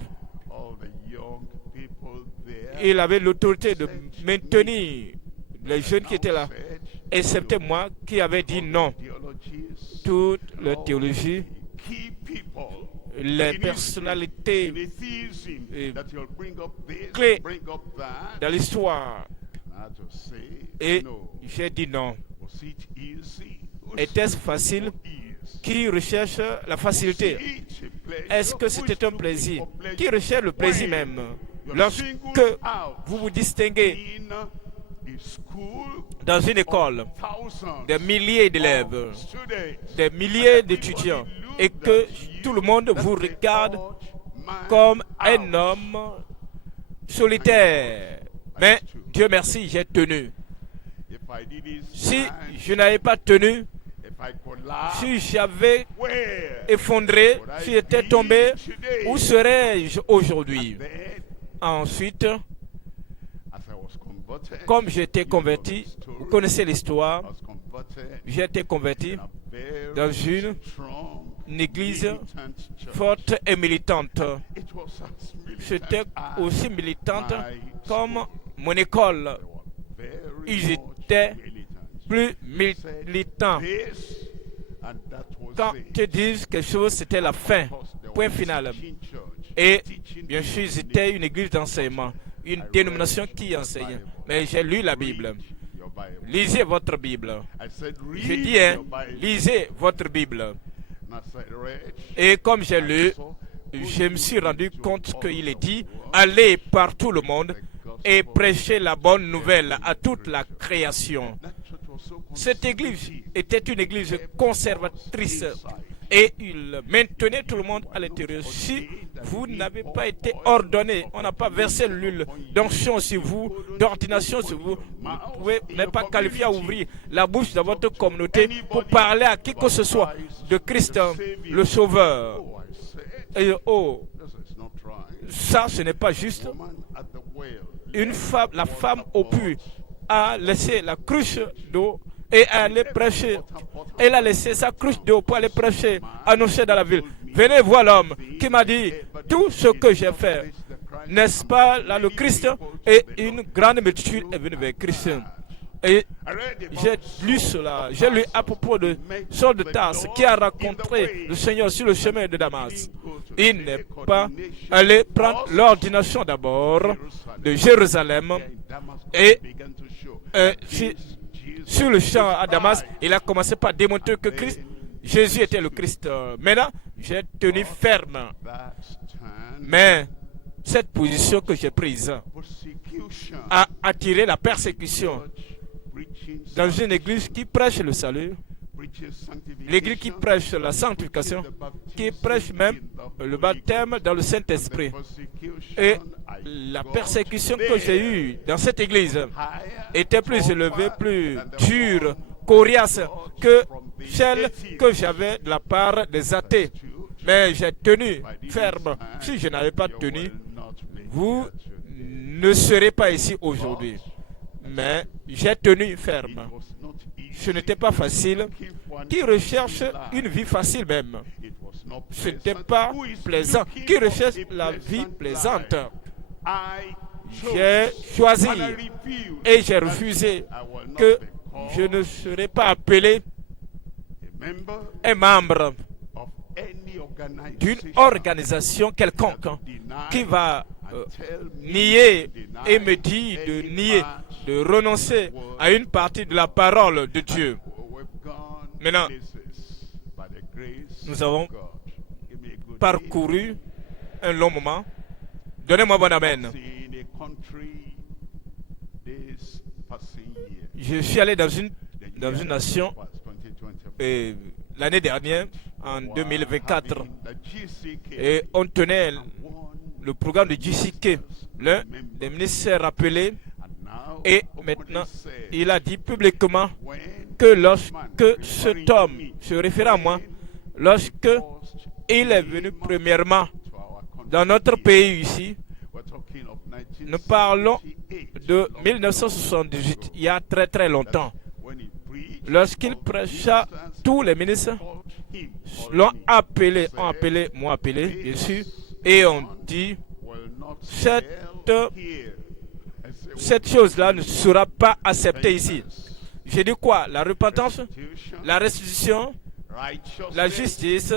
Il avait l'autorité de maintenir les jeunes qui étaient là, excepté moi qui avait dit non. Toute la théologie, les personnalités clés dans l'histoire. Et j'ai dit non. Était-ce facile? Qui recherche la facilité? Est-ce que c'était un plaisir? Qui recherche le plaisir même? Lorsque vous vous distinguez dans une école, des milliers d'élèves, des milliers d'étudiants, et que tout le monde vous regarde comme un homme solitaire. Mais Dieu merci, j'ai tenu. Si je n'avais pas tenu, si j'avais effondré, si j'étais tombé, où serais-je aujourd'hui? Ensuite, comme j'étais converti, vous connaissez l'histoire, j'ai été converti dans une église forte et militante. C'était aussi militante comme mon école. Ils étaient plus militants. Quand ils disent quelque chose, c'était la fin, point final. Et bien sûr, c'était une église d'enseignement, une dénomination qui enseigne. Mais j'ai lu la Bible. Lisez votre Bible. Je dis, lisez votre Bible. Et comme j'ai lu, je me suis rendu compte qu'il est dit, allez par tout le monde et prêchez la bonne nouvelle à toute la création. Cette église était une église conservatrice et il maintenait tout le monde à l'intérieur. Si vous n'avez pas été ordonné, on n'a pas versé l'huile d'onction sur vous, d'ordination sur vous, vous n'êtes pas qualifié à ouvrir la bouche de votre communauté pour parler à qui que ce soit de Christ, le Sauveur. Et Ça, ce n'est pas juste. woman at the well Une femme, la femme au puits a laissé la cruche d'eau et allait prêcher. Elle a laissé sa cruche d'eau pour aller prêcher, annoncer dans la ville. Venez voir l'homme qui m'a dit tout ce que j'ai fait. N'est-ce pas là le Christ? Et une grande multitude est venue vers Christ. Et j'ai lu cela, j'ai lu à propos de Saul de Tarse qui a rencontré le Seigneur sur le chemin de Damas. Il n'est pas allé prendre l'ordination d'abord de Jérusalem et sur le champ à Damas, il a commencé par démontrer que Jésus était le Christ. Maintenant, j'ai tenu ferme. Mais cette position que j'ai prise a attiré la persécution dans une église qui prêche le salut, l'église qui prêche la sanctification, qui prêche même le baptême dans le Saint-Esprit. Et la persécution que j'ai eue dans cette église était plus élevée, plus dure, coriace que celle que j'avais de la part des athées. Mais j'ai tenu ferme. Si je n'avais pas tenu, vous ne serez pas ici aujourd'hui. Mais j'ai tenu ferme. Ce n'était pas facile. Qui recherche une vie facile même? Ce n'était pas plaisant. Qui recherche la vie plaisante? J'ai choisi et j'ai refusé que je ne serais pas appelé un membre d'une organisation quelconque qui va nier et me dire de nier, de renoncer à une partie de la parole de Dieu. Maintenant, nous avons parcouru un long moment. Donnez-moi bon amen. Je suis allé dans une nation l'année dernière, en 2024, et on tenait le programme de GCK. L'un des ministres s'est rappelé et maintenant il a dit publiquement que lorsque cet homme se réfère à moi, lorsque il est venu premièrement dans notre pays ici, nous parlons de 1978, il y a très très longtemps. Lorsqu'il prêcha, tous les ministres l'ont appelé, m'ont appelé, bien sûr, et ont dit, cette chose-là ne sera pas acceptée ici. J'ai dit quoi? La repentance, la restitution, la justice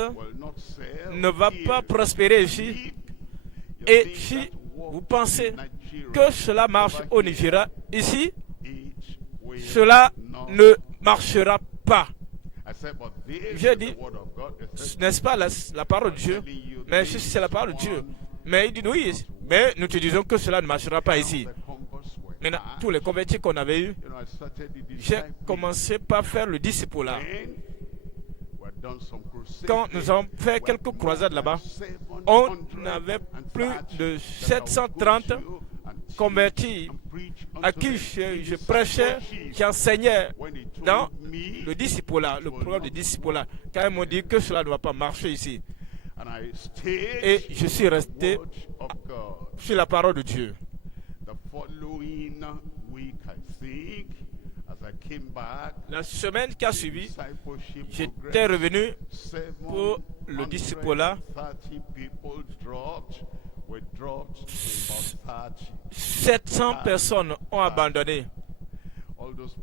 ne va pas prospérer ici. Et si vous pensez que cela marche au Nigeria, ici, cela ne marchera pas. J'ai dit, n'est-ce pas la parole de Dieu? Mais si c'est la parole de Dieu. Mais il dit oui, mais nous te disons que cela ne marchera pas ici. Maintenant, tous les convertis qu'on avait eus, j'ai commencé par faire le discipulat. Quand nous avons fait quelques croisades là-bas, on avait plus de 730 convertis à qui je prêchais, j'enseignais dans le discipulat, le programme de discipulat. Quand ils m'ont dit que cela ne va pas marcher ici. Et je suis resté sur la parole de Dieu. La semaine qui a suivi, j'étais revenu pour le discipulat. 700 personnes ont abandonné.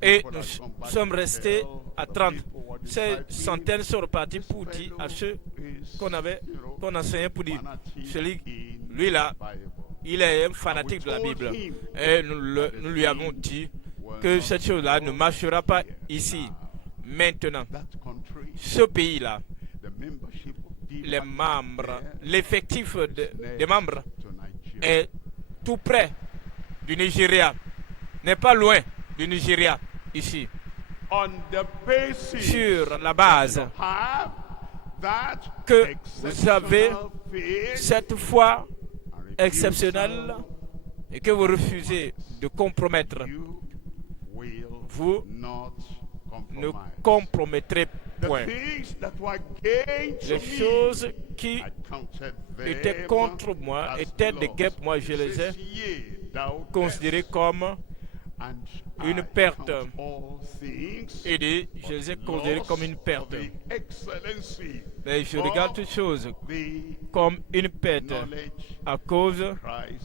Et nous sommes restés à 30. Ces centaines sont repartis pour dire à ceux qu'on enseignait pour dire, lui là, il est un fanatique de la Bible. Et nous lui avons dit que cette chose-là ne marchera pas ici. Maintenant, ce pays-là, les membres, l'effectif des membres est tout près du Nigeria, n'est pas loin du Nigeria ici. Sur la base que vous avez cette foi exceptionnelle et que vous refusez de compromettre, vous ne compromettrai point. Les choses qui étaient contre moi, étaient de guerre pour moi, je les ai considérées comme une perte. Il dit, je les ai considérées comme une perte. Mais je regarde toutes choses comme une perte à cause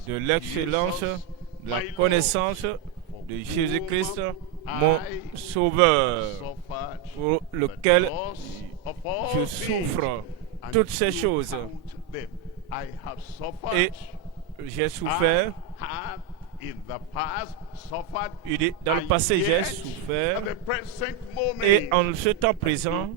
de l'excellence, de la connaissance de Jésus-Christ, mon Sauveur, pour lequel je souffre toutes ces choses. Et j'ai souffert. Il dit, dans le passé, j'ai souffert. Et en ce temps présent,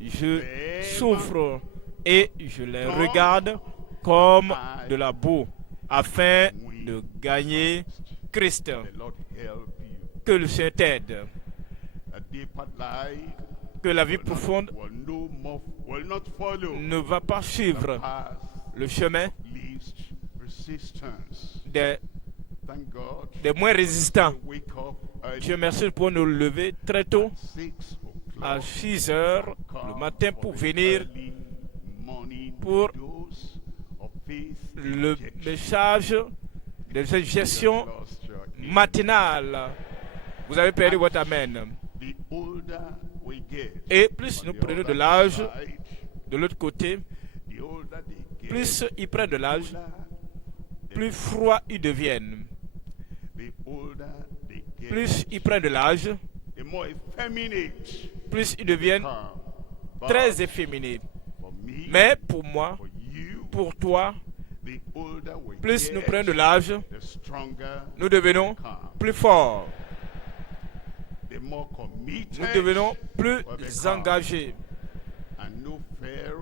je souffre et je les regarde comme de la boue afin de gagner Christ. Que le Seigneur t'aide. Que la vie profonde ne va pas suivre le chemin des moins résistants. Dieu merci pour nous lever très tôt à 6 heures le matin pour venir pour le message des injections matinales. Vous avez perdu votre amen. Et plus nous prenons de l'âge, de l'autre côté, plus ils prennent de l'âge, plus froids ils deviennent. Plus ils prennent de l'âge, plus ils deviennent très efféminés. Mais pour moi, pour toi, plus nous prenons de l'âge, nous devenons plus forts. Nous devenons plus engagés.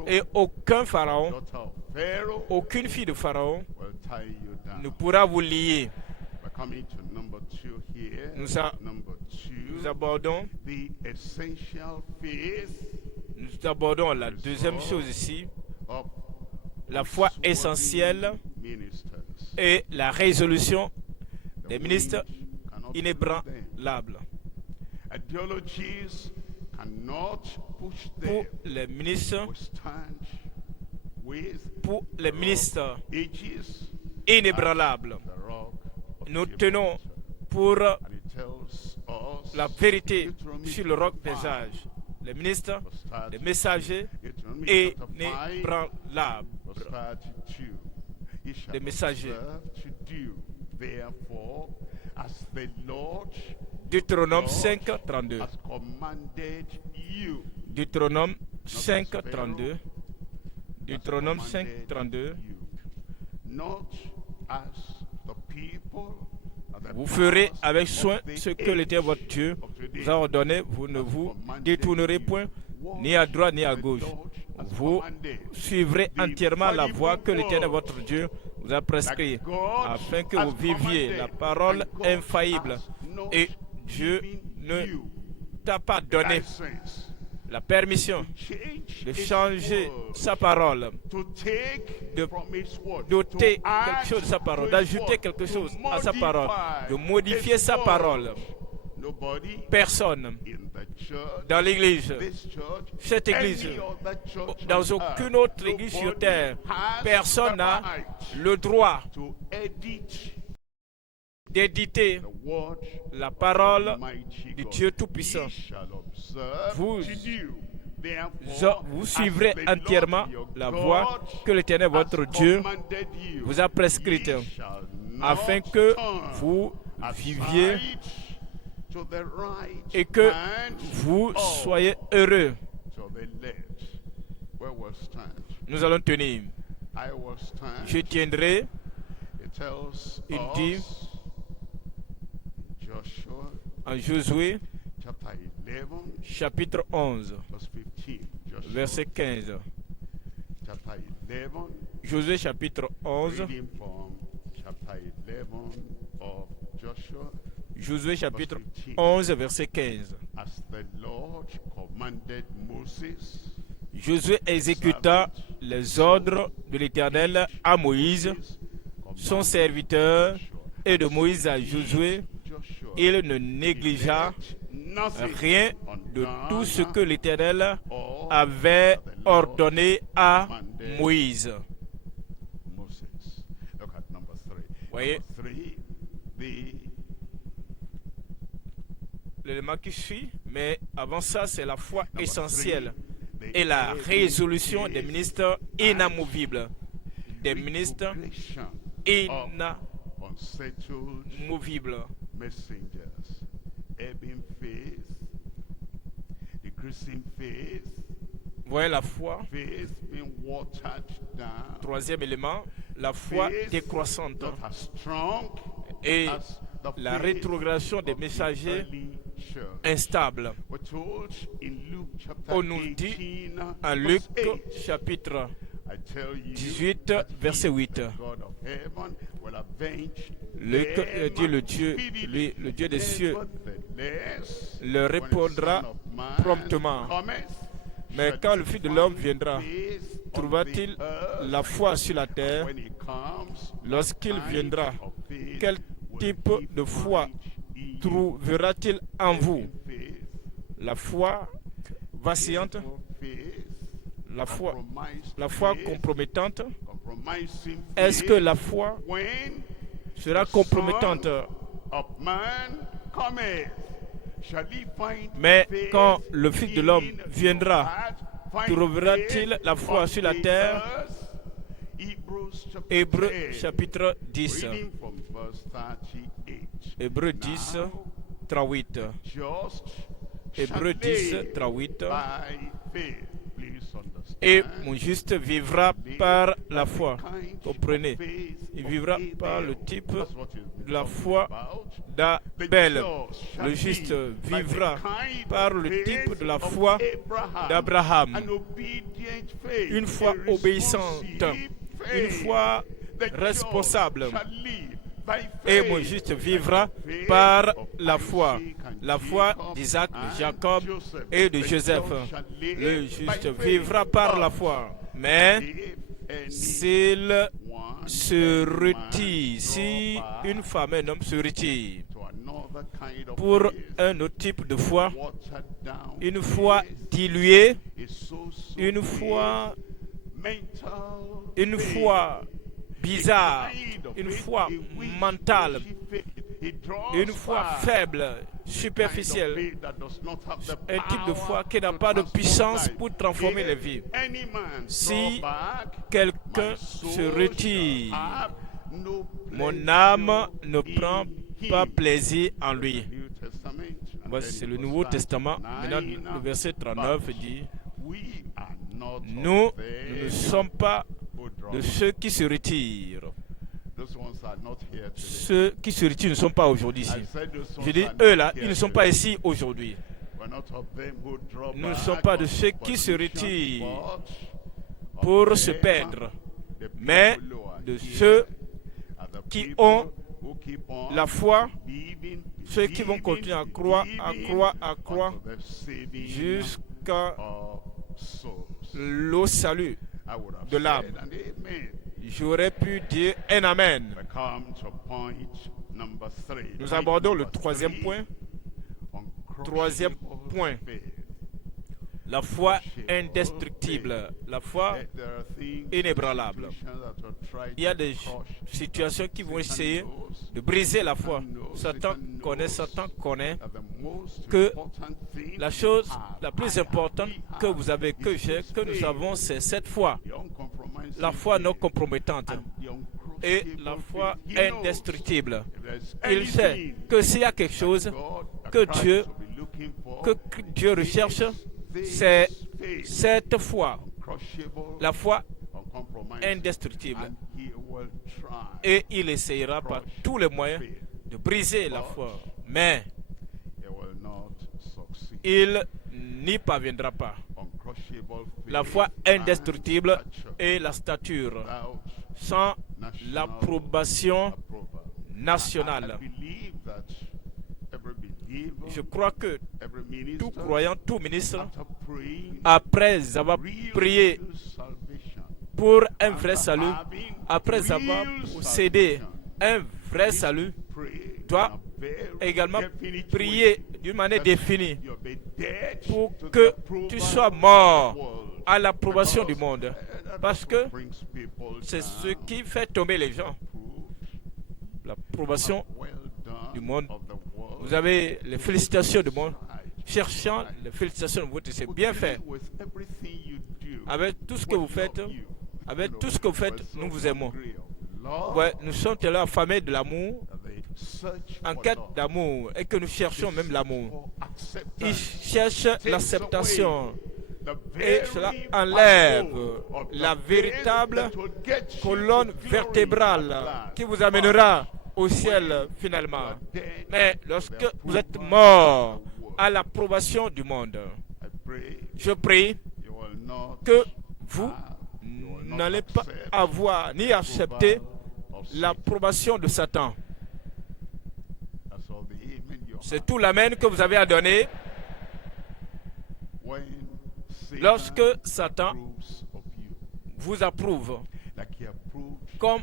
Et aucun pharaon, aucune fille de pharaon ne pourra vous lier. Nous abordons la deuxième chose ici, la foi essentielle et la résolution des ministres inébranlables. Pour les ministres inébranlables, nous tenons pour la vérité sur le roc des âges. Les ministres, les messagers inébranlables. Les messagers. Deutéronome 5, 32. Deutéronome 5, 32. Deutéronome 5, 32. Vous ferez avec soin ce que l'Éternel votre Dieu vous a ordonné. Vous ne vous détournerez point ni à droite ni à gauche. Vous suivrez entièrement la voie que l'Éternel votre Dieu vous a prescrite, afin que vous viviez la parole infaillible. Et Dieu ne t'a pas donné la permission de changer sa parole, de doter quelque chose de sa parole, d'ajouter quelque chose à sa parole, de modifier sa parole. Personne dans l'église, cette église, dans aucune autre église sur terre, personne n'a le droit d'éditer la parole du Dieu Tout-Puissant. Vous suivrez entièrement la voie que l'Éternel votre Dieu vous a prescrite, afin que vous viviez et que vous soyez heureux. Nous allons tenir. Je tiendrai. Il dit en Josué chapitre 11 verset 15. Josué chapitre 11. Josué chapitre 11 verset 15. Josué exécuta les ordres de l'Éternel à Moïse, son serviteur, et de Moïse à Josué. Il ne négligea rien de tout ce que l'Éternel avait ordonné à Moïse. Voyez, l'élément qui suit, mais avant ça, c'est la foi essentielle et la résolution des ministres inamovibles. Des ministres inamovibles. Voyez la foi. Troisième élément, la foi décroissante et la rétrogradation des messagers instables. On nous dit en Luc chapitre 18, verset 8. Luc dit le Dieu des cieux, le répondra promptement. Mais quand le Fils de l'homme viendra, trouvera-t-il la foi sur la terre? Lorsqu'il viendra, quel type de foi trouvera-t-il en vous? La foi vacillante, la foi compromettante. Est-ce que la foi sera compromettante? Mais quand le Fils de l'homme viendra, trouvera-t-il la foi sur la terre? Hébreux chapitre 10. Hébreux 10, 38. Hébreux 10, 38. Et mon juste vivra par la foi. Comprenez? Il vivra par le type de la foi d'Abel. Le juste vivra par le type de la foi d'Abraham. Une foi obéissante, une foi responsable. Et mon juste vivra par la foi d'Isaac, de Jacob et de Joseph. Le juste vivra par la foi. Mais s'il se retire, si une femme et un homme se retirent pour un autre type de foi, une foi diluée, une foi bizarre, une foi mentale, une foi faible, superficielle, un type de foi qui n'a pas de puissance pour transformer les vies. Si quelqu'un se retire, mon âme ne prend pas plaisir en lui. Voici, c'est le Nouveau Testament. Maintenant, le verset 39 dit, nous ne sommes pas de ceux qui se retirent. Ceux qui se retirent ne sont pas aujourd'hui ici. Je dis, eux là, ils ne sont pas ici aujourd'hui. Nous ne sommes pas de ceux qui se retirent pour se perdre, mais de ceux qui ont la foi, ceux qui vont continuer à croire jusqu'au salut de l'âme. J'aurais pu dire un amen. Nous abordons le troisième point. Troisième point. La foi indestructible, la foi inébranlable. Il y a des situations qui vont essayer de briser la foi. Satan connaît que la chose la plus importante que vous avez, que nous avons, c'est cette foi. La foi non compromettante et la foi indestructible. Il sait que s'il y a quelque chose que Dieu recherche, c'est cette foi, la foi indestructible. Et il essayera par tous les moyens de briser la foi. Mais il n'y parviendra pas. La foi indestructible et la stature sans l'approbation nationale. Je crois que tout croyant, tout ministre, après avoir prié pour un vrai salut, après avoir possédé un vrai salut, doit également prier d'une manière définie pour que tu sois mort à l'approbation du monde. Parce que c'est ce qui fait tomber les gens. L'approbation du monde. Vous avez les félicitations du monde. Cherchant les félicitations du monde, c'est bien fait. Avec tout ce que vous faites, nous vous aimons. Ouais, nous sommes là affamés de l'amour, en quête d'amour, et que nous cherchons même l'amour. Ils cherchent l'acceptation. Et cela enlève la véritable colonne vertébrale qui vous amènera au ciel finalement. Mais lorsque vous êtes mort à l'approbation du monde, je prie que vous n'allez pas avoir ni accepter l'approbation de Satan. C'est tout l'amen que vous avez à donner. Lorsque Satan vous approuve, comme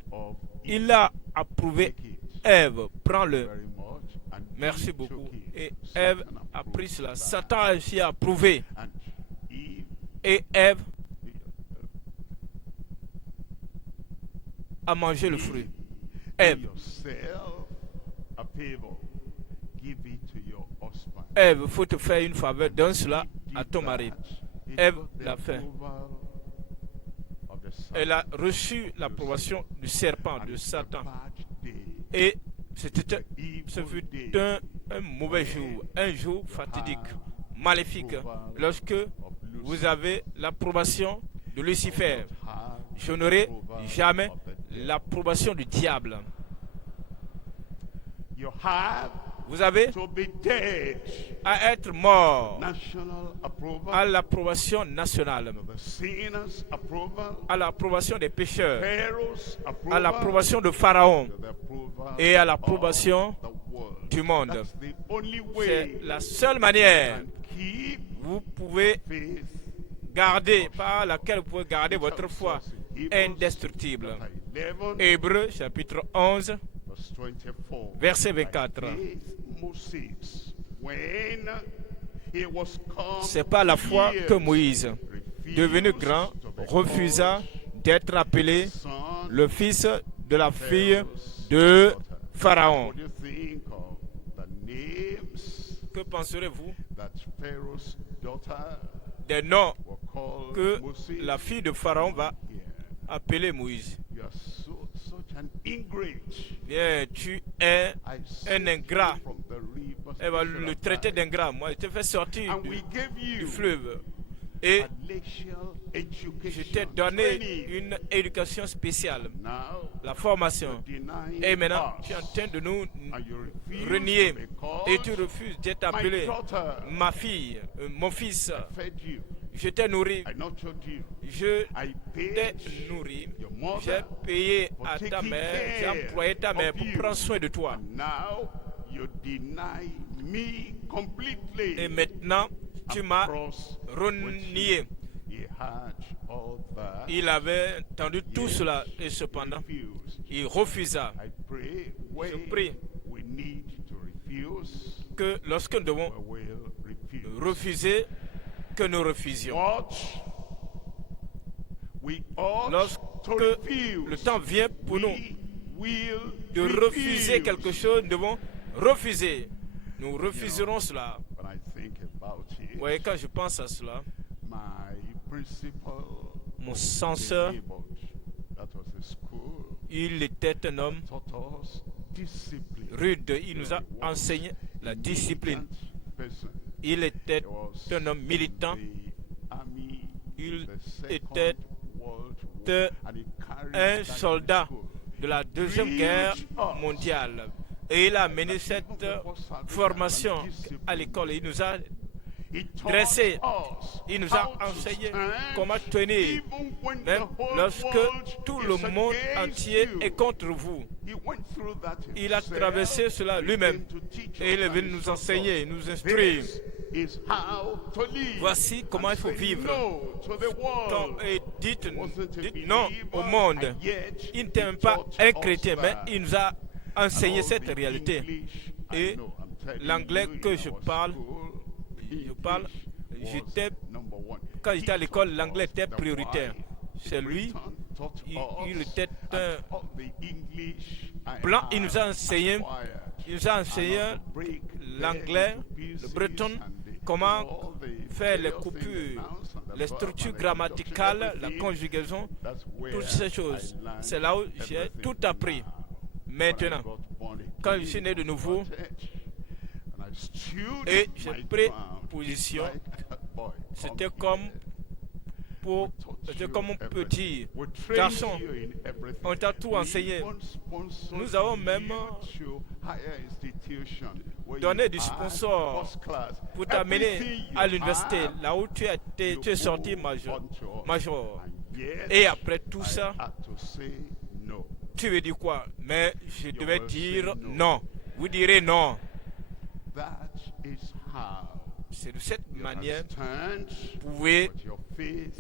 il a approuvé Ève, prends-le. Merci beaucoup. Et Ève a pris cela. Satan a aussi approuvé. Et Ève a mangé le fruit. Ève, il faut te faire une faveur, donne cela à ton mari. Ève l'a fait. Elle a reçu l'approbation du serpent, de Satan. Et ce fut un mauvais jour, un jour fatidique, maléfique, lorsque vous avez l'approbation de Lucifer. Je n'aurai jamais l'approbation du diable. Vous avez à être mort à l'approbation nationale, à l'approbation des pécheurs, à l'approbation de Pharaon et à l'approbation du monde. C'est la seule manière vous pouvez garder, par laquelle vous pouvez garder votre foi indestructible. Hébreux chapitre 11, verset 24. C'est par la foi que Moïse, devenu grand, refusa d'être appelé le fils de la fille de Pharaon. Que penserez-vous des noms que la fille de Pharaon va appeler Moïse? Bien, tu es un ingrat. Elle va le traiter d'ingrat. Moi, je te fais sortir du fleuve. Et je t'ai donné une éducation spéciale, la formation. Et maintenant, tu es en train de nous renier. Et tu refuses d'être appelé ma fille, mon fils. Je t'ai nourri. Je t'ai nourri. J'ai payé à ta mère. J'ai employé ta mère pour prendre soin de toi. Et maintenant, tu m'as renié. Il avait entendu tout cela et cependant, il refusa. Je prie que lorsque nous devons refuser, que nous refusions. Lorsque le temps vient pour nous de refuser quelque chose, nous devons refuser. Nous refuserons cela. Vous voyez, quand je pense à cela, mon censeur, il était un homme rude. Il nous a enseigné la discipline. Il était un homme militant. Il était un soldat de la Deuxième Guerre mondiale. Et il a mené cette formation à l'école. Il nous a dressés. Il nous a enseigné comment tenir. Même lorsque tout le monde entier est contre vous. Il a traversé cela lui-même. Et il est venu nous enseigner, nous instruire. Voici comment il faut vivre. Dites non au monde. Il n'était même pas un chrétien, mais il nous a enseigné cette réalité. Et l'anglais que je parle, quand j'étais à l'école, l'anglais était prioritaire. C'est lui, il était un blanc, il nous a enseigné l'anglais, le breton, comment faire les coupures, les structures grammaticales, la conjugaison, toutes ces choses. C'est là où j'ai tout appris. Maintenant, quand je suis né de nouveau, et j'ai pris position, c'était comme un petit garçon. On t'a tout enseigné. Nous avons même donné du sponsor pour t'amener à l'université, là où tu es sorti major. Et après tout ça, tu veux dire quoi? Mais je devais dire non. Vous direz non. C'est de cette manière que vous pouvez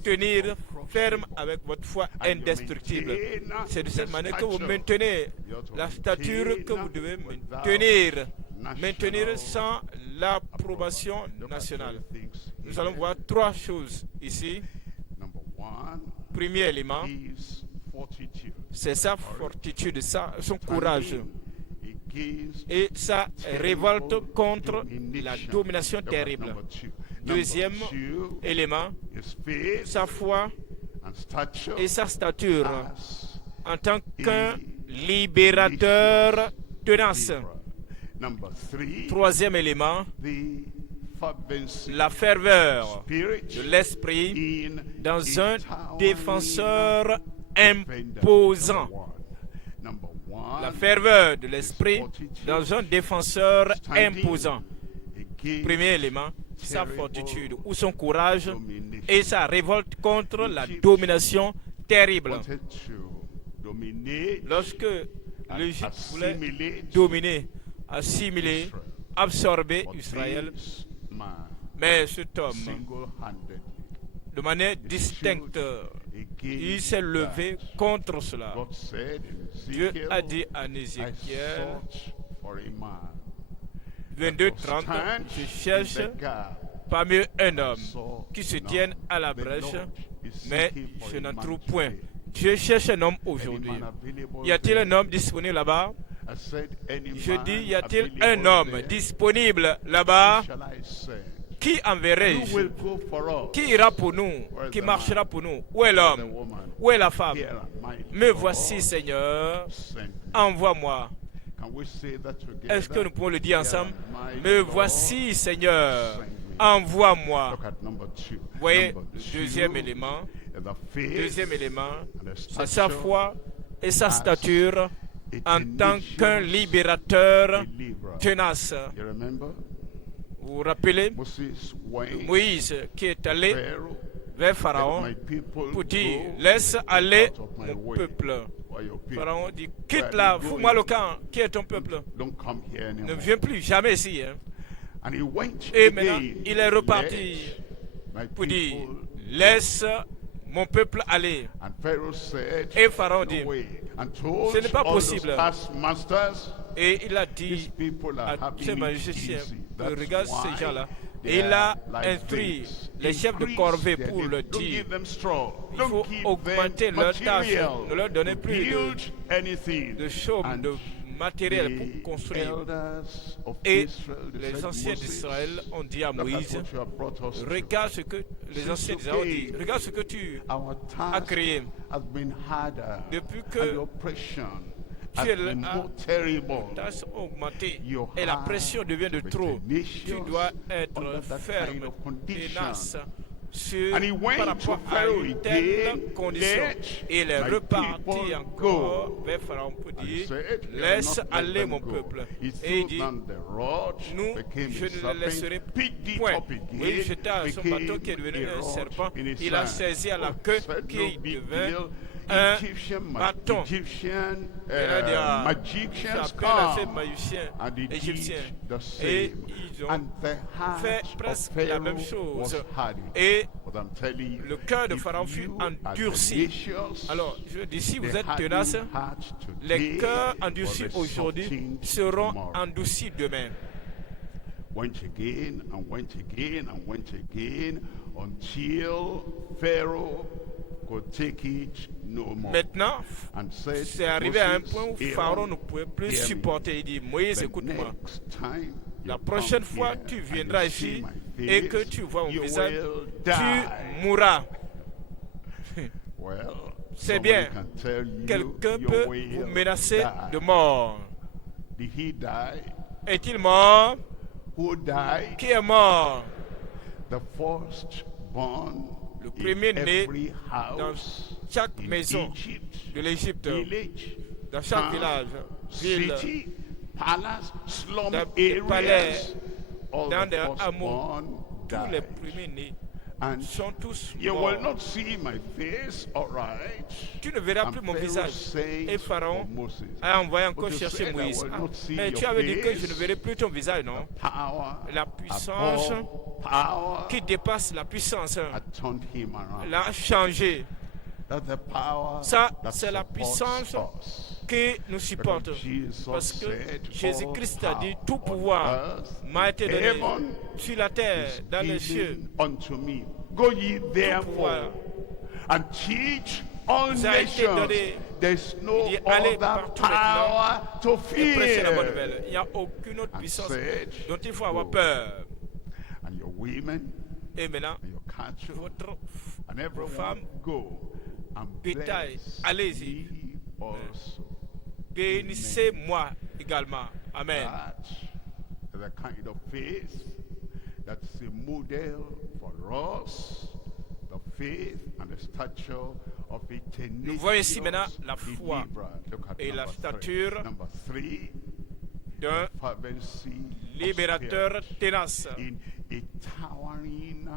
tenir ferme avec votre foi indestructible. C'est de cette manière que vous maintenez la stature que vous devez maintenir sans l'approbation nationale. Nous allons voir trois choses ici. Premier élément, c'est sa fortitude, son courage et sa révolte contre la domination terrible. Deuxième élément, sa foi et sa stature en tant qu'un libérateur tenace. Troisième élément, la ferveur de l'esprit dans un défenseur imposant. La ferveur de l'esprit dans un défenseur imposant. Premier élément, sa fortitude ou son courage et sa révolte contre la domination terrible. Lorsque l'Égypte voulait dominer, assimiler, absorber Israël, mais cet homme, de manière distincte, il s'est levé contre cela. Dieu a dit à Ézéchiel 22:30, je cherche parmi eux un homme qui se tienne à la brèche, mais je n'en trouve point. Dieu cherche un homme aujourd'hui. Y a-t-il un homme disponible là-bas? Je dis, y a-t-il un homme disponible là-bas? Qui enverrai-je? Qui ira pour nous? Qui marchera pour nous? Où est l'homme? Où est la femme? Me voici, Seigneur, envoie-moi. Est-ce que nous pouvons le dire ensemble? Me voici, Seigneur, envoie-moi. Voyez, deuxième élément, c'est sa foi et sa stature en tant qu'un libérateur tenace. Vous vous rappelez Moïse qui est allé vers Pharaon pour dire laisse aller mon peuple. Pharaon dit quitte là, fous-moi le camp. Qui est ton peuple? Ne viens plus jamais ici. Et maintenant il est reparti pour dire laisse mon peuple aller. Et Pharaon dit ce n'est pas possible. Et il a dit à ses magiciens, regarde ces gens-là. Et il a instruit les chefs de corvée pour leur dire il faut augmenter leur tâche, ne leur donner plus de chaume, de matériel pour construire. Et les anciens d'Israël ont dit à Moïse, regarde ce que les anciens d'Israël ont dit, regarde ce que tu as créé. Depuis que tu es là, ta tâche a augmenté et la pression devient de trop. Tu dois être ferme, tenace par rapport à une telle condition. Et il est reparti encore vers Pharaon pour dire laisse aller mon peuple. Et il dit nous, je ne le laisserai point. Il jeta son bâton qui est devenu un serpent. Il a saisi à la queue qui devint un Egyptian bâton. magicians J'appelle à ces come magiciens and they égyptiens. did the Et same. ils ont And the heart fait of presque la Pharaoh même chose. was hardened. Et But I'm telling you, le cœur de if Pharaon fut you are endurci. tenacious, Alors, je dis, si vous the êtes tenace, hardened heart les today cœurs will endurcis be aujourd'hui softened seront tomorrow. endurcis demain. Went again and went again and went again until Pharaoh could take it no more. Maintenant, And said, c'est arrivé à un Moses, point où Aaron, Pharaon ne pouvait plus hear me. supporter. Il dit, Moïse, The écoute-moi. next time La you prochaine come fois, here tu and viendras you see ici my et face, que tu vois mon you visage, will tu die. mourras. Well, C'est somebody bien. can tell you, Quelqu'un you peut will vous menacer die. de mort. Did he die? Est-il mort? Who died? Qui est mort? The firstborn Le in premier-né every dans house chaque in maison Egypt, de l'Égypte, village, dans chaque town, village, ville, city, palace, slum dans des palais, areas, all dans the des hameaux, firstborn tous les died. premiers-nés And sont tous you will morts. not see my face, all right? Tu ne verras And plus mon Pharaoh visage. said Et Pharaon for Moses, a envoyé encore But you chercher said I Moïse. will Ah, not see mais your tu avais dit que je ne face. verrai plus ton visage, non? Power, La puissance above power, qui dépasse la puissance had turned him around. l'a changé. That's the power Ça, that c'est la supports puissance us. qui nous supporte. Because Jesus Parce que said, Jésus-Christ a dit, all tout power pouvoir on earth, m'a été donné heaven sur la terre, is dans les cieux. given unto me. Go ye therefore pouvoir and teach all nous a été nations. donné. There's no Il dit, allez other partout power to Et prêchez la bonne fear. nouvelle. Il n'y a aucune autre And puissance said, dont il faut avoir go. peur. And your women Et maintenant, and your cattle votre and everyone femmes, go and bétail, bless allez-y. me also. bénissez-moi également. Amen. That is the kind of faith that's a model for us, the faith and the stature of a Nous voyons ici maintenant tenacious la foi believer. Look at et la number stature three. Number three, d'un fervency of libérateur spirit tenace. in a towering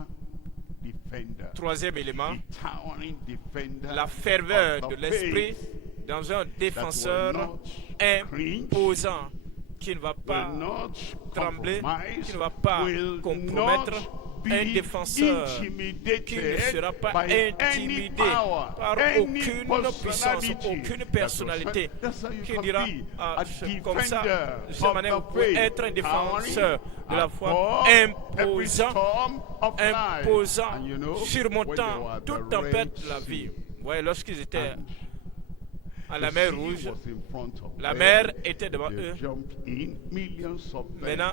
defender. Troisième élément, A towering defender la ferveur of de the l'esprit faith dans un défenseur not cringe, imposant qui ne va pas will not trembler, compromise, qui ne va pas will compromettre, not be un défenseur intimidated qui ne sera pas by any intimidé power, par any aucune puissance, personality. aucune personnalité That's how you qui can dira be ah, a comme ça, defender de cette of manière, the vous pouvez faith, être un défenseur de la foi, above every imposant, storm of life. imposant, And you know, when they surmontant were at toute the tempête Red de la vie. Sea, Ouais, lorsqu'ils étaient and à la the mer sea Rouge, was in front of la them. mer était devant They eux. jumped in, millions of them. Maintenant,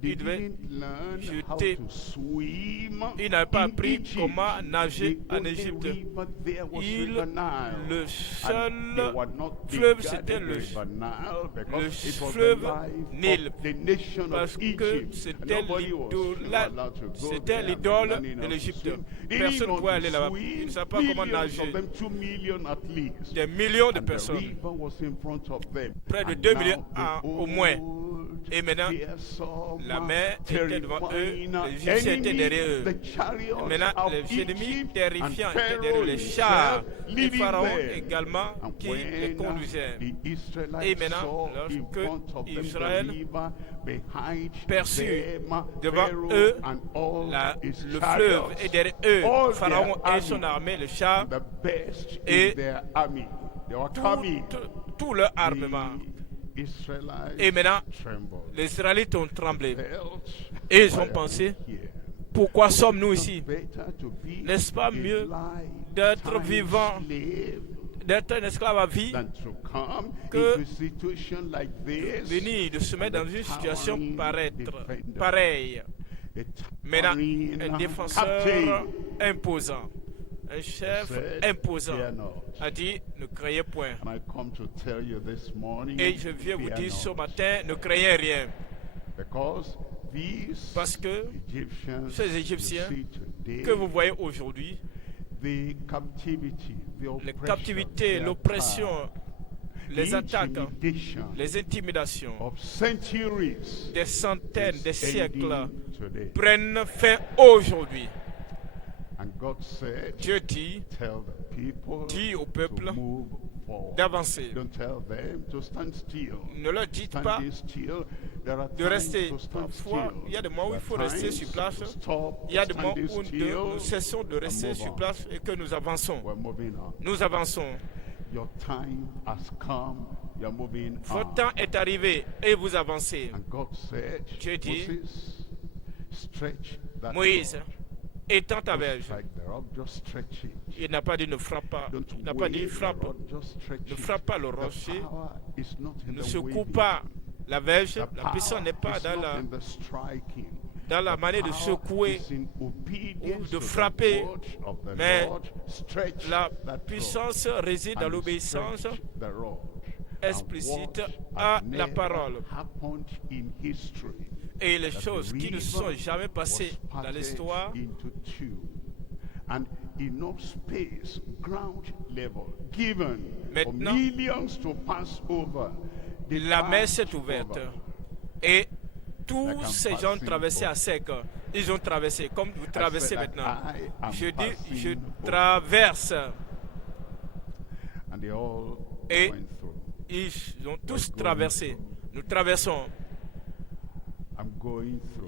They ils devaient didn't learn how jeter. to swim Ils n'avaient pas in appris Egypt. comment nager The en only Égypte. river there was Il, River Nile. le And seul they were not fleuve, bigger c'était than le River Nile because it was fleuve the life Nil, of the nation parce of que Egypt. c'était Nobody was allowed to go c'était there and l'idole learning de how to l'Égypte. swim. They Personne didn't ne know pouvait how aller to là-bas. swim. Ils ne savaient pas comment Millions nager. of them, 2 million at least. Des millions de And the personnes, river was in front of them. près de And 2 now millions the au moins. old, Et maintenant, fearsome, la mer était devant eux, terrifying les Égyptiens étaient enemy, derrière eux. the chariots Maintenant, of les ennemis Egypt, terrifiants and étaient derrière Pharaoh les chars himself et leading Pharaon them. également And qui les when conduisait. the Et Israelites maintenant, saw in lorsque front of them Israël the river, behind perçut them, devant Pharaoh eux and all his le fleuve chariots, et derrière eux all Pharaon their et son army, armée, le char, the best et in their army. They were coming. tout leur armement. The Israelites Et maintenant, trembled. les Israélites ont tremblé. Felt, Et ils why ont are pensé, we here? pourquoi sommes-nous ici? Better to be N'est-ce pas a mieux d'être lifetime vivant, slave d'être un esclave à vie, than to come que into a situation like this, venir de se mettre dans une situation pareille? a Maintenant, towering un défenseur captain imposant, un chef said, imposant "Fear not." a dit, ne craiez point. And I come to tell you this morning, Et je viens vous fear dire ce not. matin, ne craiez rien. Because these Parce que Egyptians ces Égyptiens you see today, que vous voyez aujourd'hui, the captivity, the les oppression, captivités, the l'oppression, attack, les the attaques, intimidation les intimidations of centuries des centaines, des is siècles ending today. prennent fin aujourd'hui. Dieu dit au peuple d'avancer. Ne leur dites pas de rester. Parfois, il y a des moments où il faut rester sur place. Il y a des moments où nous cessons de rester sur place et que nous avançons. Nous avançons. Votre temps est arrivé et vous avancez. Dieu dit, Moïse, étends ta verge. Il n'a pas dit ne frappe pas. Il n'a pas dit frappe. Ne frappe pas le rocher. Ne secoue pas la verge. La puissance n'est pas dans la manière de secouer ou de frapper, mais la puissance réside dans l'obéissance explicite à la parole. Et les choses qui ne sont jamais passées dans l'histoire maintenant, la mer s'est ouverte et tous ces gens traversaient à sec. Ils ont traversé comme vous traversez maintenant. Je dis, je traverse. Et ils ont tous traversé. Nous traversons.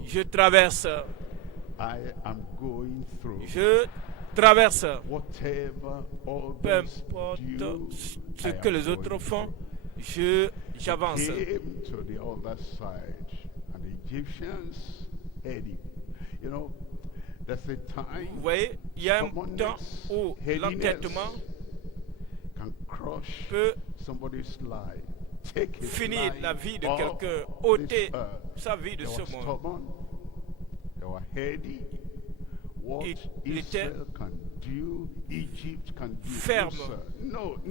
Je traverse. Je traverse. Peu importe ce que les autres font, j'avance. Vous voyez, il y a un temps où l'entêtement peut finir la vie de quelqu'un, ôter sa vie de ce monde. Il était ferme.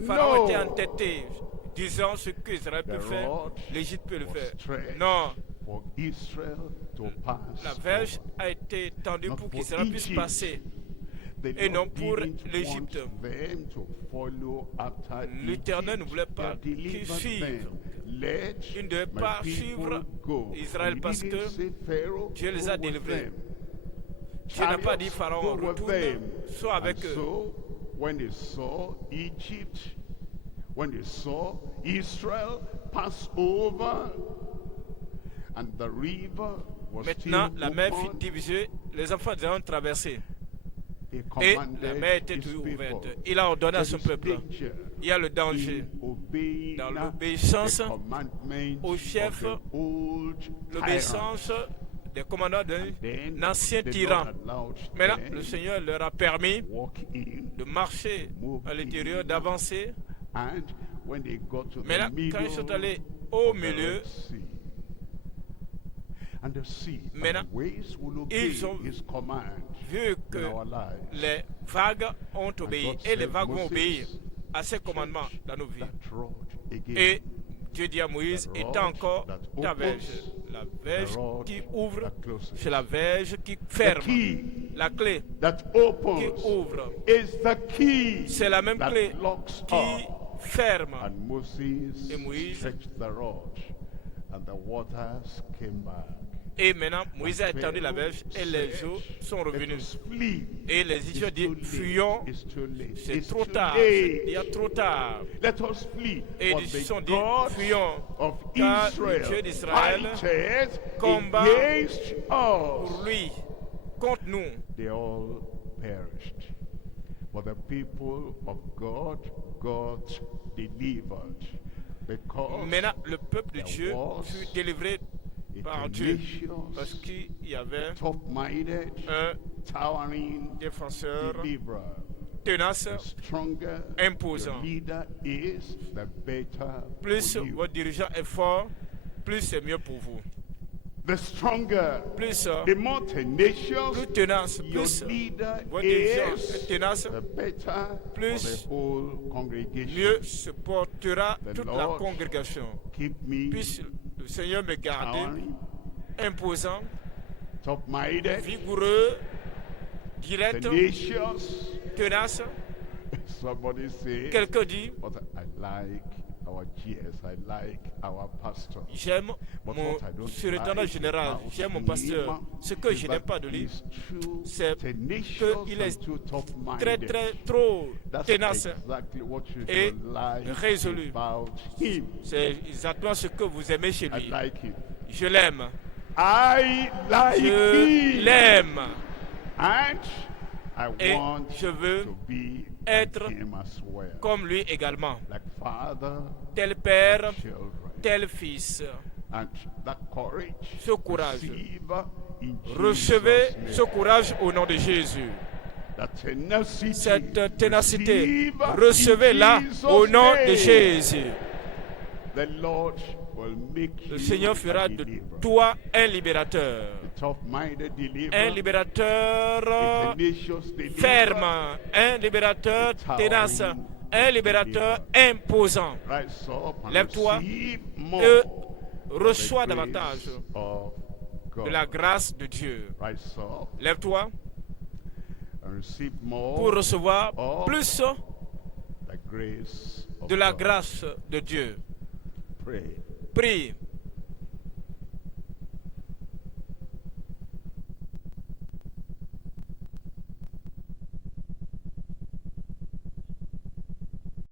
Pharaon était entêté, disant ce qu'Israël peut faire, l'Égypte peut le faire. Non. La verge a été tendue pour qu'Israël puisse passer et non pour l'Égypte. L'Éternel ne voulait pas qu'ils suivent. Ils ne devaient pas suivre Israël parce que Dieu les a délivrés. Dieu n'a pas dit Pharaon, retourne, sois avec eux. When they saw Israel pass over, and the river was maintenant, la mer fut divisée, les enfants d'Israël ont traversé. Et la mer était toujours ouverte. Il a ordonné à son peuple. Il y a le danger dans l'obéissance au chef, l'obéissance des commandants d'un ancien tyran. Maintenant, le Seigneur leur a permis de marcher à l'intérieur, d'avancer. Maintenant, quand ils sont allés au milieu, maintenant, ils ont vu que les vagues ont obéi et les vagues vont obéir à ses commandements dans nos vies. Et Dieu dit à Moïse, étends encore ta verge. La verge qui ouvre, c'est la verge qui ferme. La clé qui ouvre, c'est la même clé qui ferme. Et Moïse, et maintenant, Moïse a étendu la verge et les eaux sont revenues. Et les Égyptiens disent, fuyons, c'est trop tard, il y a trop tard. Et ils se sont dit, fuyons, car le Dieu d'Israël combat pour lui, contre nous. But the people of God got delivered. Maintenant, le peuple de Dieu fut délivré par Dieu parce qu'il y avait un défenseur tenace, imposant. Plus votre dirigeant est fort, plus c'est mieux pour vous. Plus tenace, plus votre dirigeant est tenace, plus mieux se portera toute la congrégation. Puisse le Seigneur me garder imposant, vigoureux, direct, tenace. Quelqu'un dit, our GS. I like our pastor. J'aime mon surintendant général, j'aime mon pasteur. Ce que je n'aime pas de lui, c'est qu'il est très très trop tenace et résolu. C'est exactement ce que vous aimez chez lui. Je l'aime. Je l'aime. Et je veux être comme lui également. Tel père, tel fils. Ce courage. Recevez ce courage au nom de Jésus. Cette ténacité, recevez-la au nom de Jésus. Le Seigneur fera de toi un libérateur. Un libérateur ferme, un libérateur tenace, un libérateur imposant. Lève-toi et reçois davantage de la grâce de Dieu. Lève-toi pour recevoir plus de la grâce de Dieu. Prie.